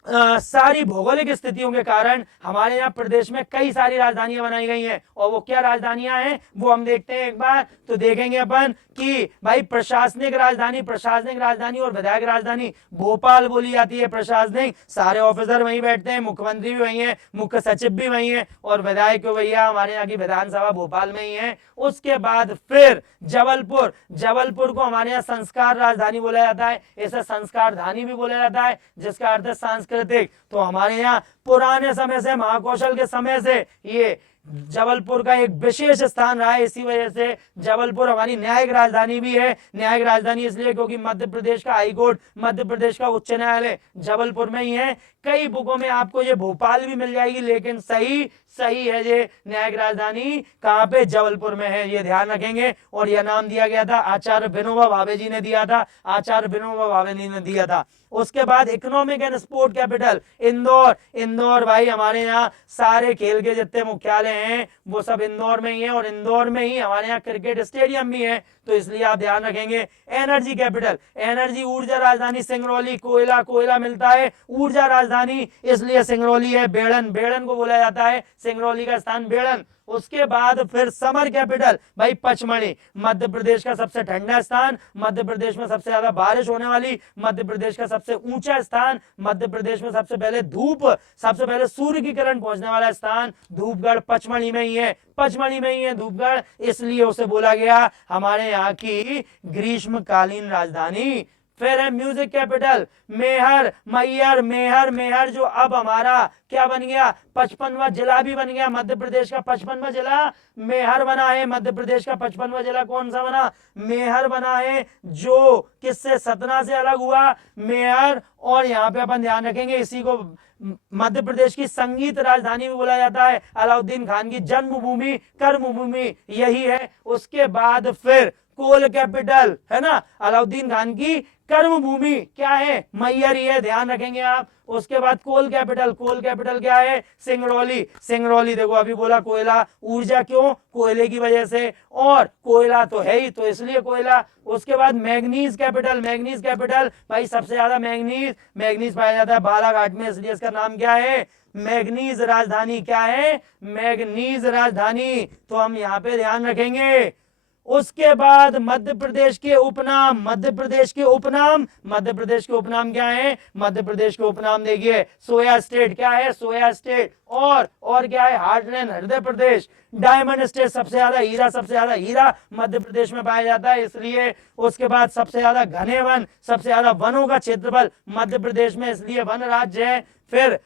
सारी भौगोलिक स्थितियों के कारण हमारे यहाँ प्रदेश में कई सारी राजधानियां बनाई गई हैं। और वो क्या राजधानियां हैं, वो हम देखते हैं एक बार। तो देखेंगे अपन कि भाई प्रशासनिक राजधानी और विधायक राजधानी भोपाल बोली जाती है। प्रशासनिक, सारे ऑफिसर वहीं बैठते हैं, मुख्यमंत्री भी वहीं है, मुख्य सचिव भी वहीं है, और विधायक भैया हमारे यहाँ की विधानसभा भोपाल में ही है। उसके बाद फिर जबलपुर को हमारे यहाँ संस्कार राजधानी बोला जाता है। इसे संस्कार धानी भी बोला जाता है, जिसका अर्थ है सांस्कृतिक। तो हमारे यहाँ पुराने समय से, महाकौशल के समय से ये जबलपुर का एक विशेष स्थान रहा है। इसी वजह से जबलपुर हमारी न्यायिक राजधानी भी है। न्यायिक राजधानी इसलिए क्योंकि मध्य प्रदेश का हाईकोर्ट, मध्य प्रदेश का उच्च न्यायालय जबलपुर में ही है। कई बुकों में आपको ये भोपाल भी मिल जाएगी, लेकिन सही है ये न्यायिक राजधानी कहाँ पे? जबलपुर में है। ये ध्यान रखेंगे। और यह नाम दिया गया था आचार्य विनोबा भावे जी ने दिया था। उसके बाद economic and sport capital Indore भाई हमारे यहाँ सारे खेल के जितने मुख्यालय हैं वो सब इंदौर में ही है, और इंदौर में ही हमारे यहाँ क्रिकेट स्टेडियम भी है। तो इसलिए आप ध्यान रखेंगे। एनर्जी कैपिटल, एनर्जी ऊर्जा राजधानी सिंगरौली, कोयला मिलता है, ऊर्जा राजधानी इसलिए सिंगरौली है। बेड़न को बोला जाता है, सिंगरौली का स्थान बेड़न। उसके बाद फिर समर कैपिटल भाई पचमढ़ी, मध्य प्रदेश का सबसे ठंडा स्थान, मध्य प्रदेश में सबसे ज्यादा बारिश होने वाली, मध्य प्रदेश का सबसे ऊंचा स्थान, मध्य प्रदेश में सबसे पहले सूर्य की किरण पहुंचने वाला स्थान धूपगढ़ पचमढ़ी में ही है धूपगढ़। इसलिए उसे बोला गया हमारे यहाँ की ग्रीष्मकालीन राजधानी फिर है म्यूजिक कैपिटल मेहर, मैयर, मेहर, मेहर जो अब हमारा क्या बन गया, 55वां जिला भी बन गया। मध्य प्रदेश का 55वां जिला मेहर बना है। मध्य प्रदेश का 55वां जिला कौन सा बना, मेहर बना है, जो किससे, सतना से अलग हुआ, मेहर। और यहाँ पे अपन ध्यान रखेंगे इसी को मध्य प्रदेश की संगीत राजधानी भी बोला जाता है। अलाउद्दीन खान की जन्मभूमि, कर्मभूमि यही है। उसके बाद फिर कोल कैपिटल है ना, अलाउद्दीन खान की कर्मभूमि क्या है, मैयर ही है, ध्यान रखेंगे आप। उसके बाद कोल कैपिटल, कोल कैपिटल क्या है, सिंगरौली। सिंगरौली देखो अभी बोला कोयला ऊर्जा, क्यों, कोयले की वजह से, और कोयला तो है ही तो इसलिए कोयला। उसके बाद मैग्नीज कैपिटल, मैग्नीज कैपिटल भाई सबसे ज्यादा मैग्नीज, मैग्नीज पाया जाता है बालाघाट में, इसलिए इसका नाम क्या है, मैग्नीज राजधानी। क्या है, मैग्नीज राजधानी। तो हम यहाँ पे ध्यान रखेंगे। उसके बाद मध्य प्रदेश के उपनाम, मध्य प्रदेश के उपनाम, मध्य प्रदेश के उपनाम क्या है, मध्य प्रदेश के उपनाम देखिए, सोया स्टेट क्या है, सोया स्टेट, और क्या है, हार्टलैंड, हृदय प्रदेश, डायमंड स्टेट, सबसे ज्यादा हीरा, सबसे ज्यादा हीरा मध्य प्रदेश में पाया जाता है इसलिए। उसके बाद सबसे ज्यादा घने वन, सबसे ज्यादा वनों का क्षेत्रफल मध्य प्रदेश में, इसलिए वन राज्य है। फिर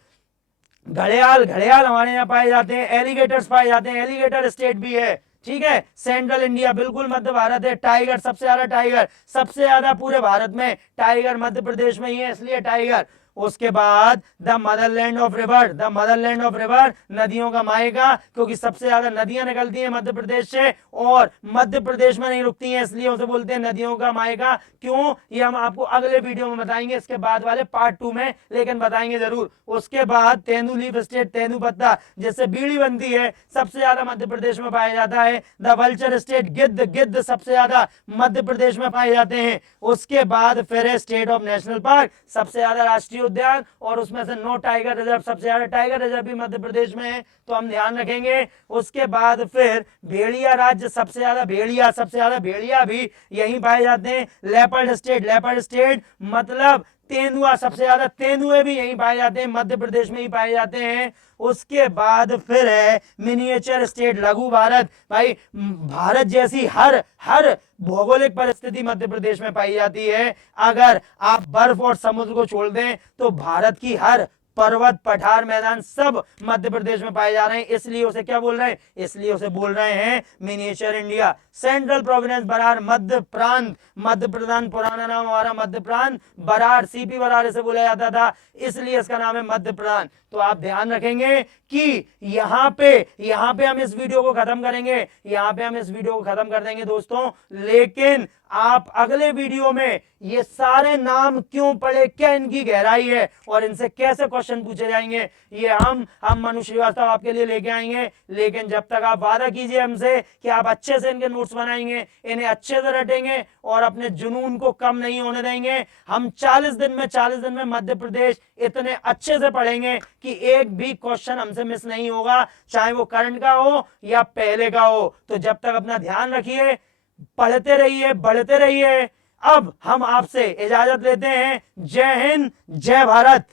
घड़ियाल, घड़ियाल हमारे यहाँ पाए जाते हैं, एलिगेटर्स पाए जाते हैं, एलिगेटर स्टेट भी है, ठीक है। सेंट्रल इंडिया बिल्कुल मध्य भारत है। टाइगर, सबसे ज्यादा टाइगर, सबसे ज्यादा पूरे भारत में टाइगर मध्य प्रदेश में ही है, इसलिए टाइगर। उसके बाद the Motherland of river, the Motherland of river, नदियों का मायका, क्योंकि सबसे ज्यादा नदियां निकलती हैं मध्य प्रदेश से और मध्य प्रदेश में नहीं रुकती हैं, इसलिए उसे बोलते हैं नदियों का मायका। क्यों, ये हम आपको अगले वीडियो में बताएंगे, इसके बाद वाले पार्ट 2 में, लेकिन बताएंगे जरूर। उसके बाद तेंदुलीफ स्टेट, तेंदुपत्ता जिससे बीड़ी बनती है, सबसे ज्यादा मध्य प्रदेश में पाया जाता है। द वल्चर स्टेट, गिद्ध, गिद्ध सबसे ज्यादा मध्य प्रदेश में पाए जाते हैं। उसके बाद फिर है स्टेट ऑफ नेशनल पार्क, सबसे ज्यादा राष्ट्रीय उद्यान, और उसमें से 9 टाइगर रिजर्व, सबसे ज्यादा टाइगर रिजर्व भी मध्य प्रदेश में है, तो हम ध्यान रखेंगे। उसके बाद फिर भेड़िया राज्य, सबसे ज्यादा भेड़िया, सबसे ज्यादा भेड़िया भी यहीं पाए जाते हैं। लेपर्ड स्टेट, लेपर्ड स्टेट मतलब तेंदुआ, सबसे ज्यादा तेंदुए भी यहीं पाए जाते हैं, मध्य प्रदेश में ही पाए जाते हैं। उसके बाद फिर है मिनिएचर स्टेट, लघु भारत, भाई भारत जैसी हर हर भौगोलिक परिस्थिति मध्य प्रदेश में पाई जाती है। अगर आप बर्फ और समुद्र को छोड़ दें तो भारत की हर पर्वत, पठार, मैदान सब मध्य प्रदेश में पाए जा रहे हैं, इसलिए उसे क्या बोल रहे हैं, इसलिए उसे बोल रहे हैं miniature India. Central provinces Berar, Madhya Prant, Madhya प्रदेश पुराना नाम हमारा मध्य प्रांत, बरार, सीपी बरार इसे बोला जाता था, इसलिए इसका नाम है मध्य प्रांत। तो आप ध्यान रखेंगे कि यहाँ पे हम इस वीडियो को खत्म करेंगे, यहाँ पे हम इस वीडियो को खत्म कर देंगे दोस्तों, लेकिन आप अगले वीडियो में ये सारे नाम क्यों पढ़े, क्या इनकी गहराई है और इनसे कैसे क्वेश्चन पूछे जाएंगे, ये हम मनु श्रीवास्तव आपके लिए लेके आएंगे। लेकिन जब तक आप वादा कीजिए हमसे कि आप अच्छे से इनके नोट्स बनाएंगे, इन्हें अच्छे से रटेंगे और अपने जुनून को कम नहीं होने देंगे। हम 40 दिन में मध्य प्रदेश इतने अच्छे से पढ़ेंगे कि एक भी क्वेश्चन हमसे मिस नहीं होगा, चाहे वो करंट का हो या पहले का हो। तो जब तक अपना ध्यान रखिए, पढ़ते रहिए, बढ़ते रहिए। अब हम आपसे इजाजत लेते हैं। जय हिंद, जय भारत।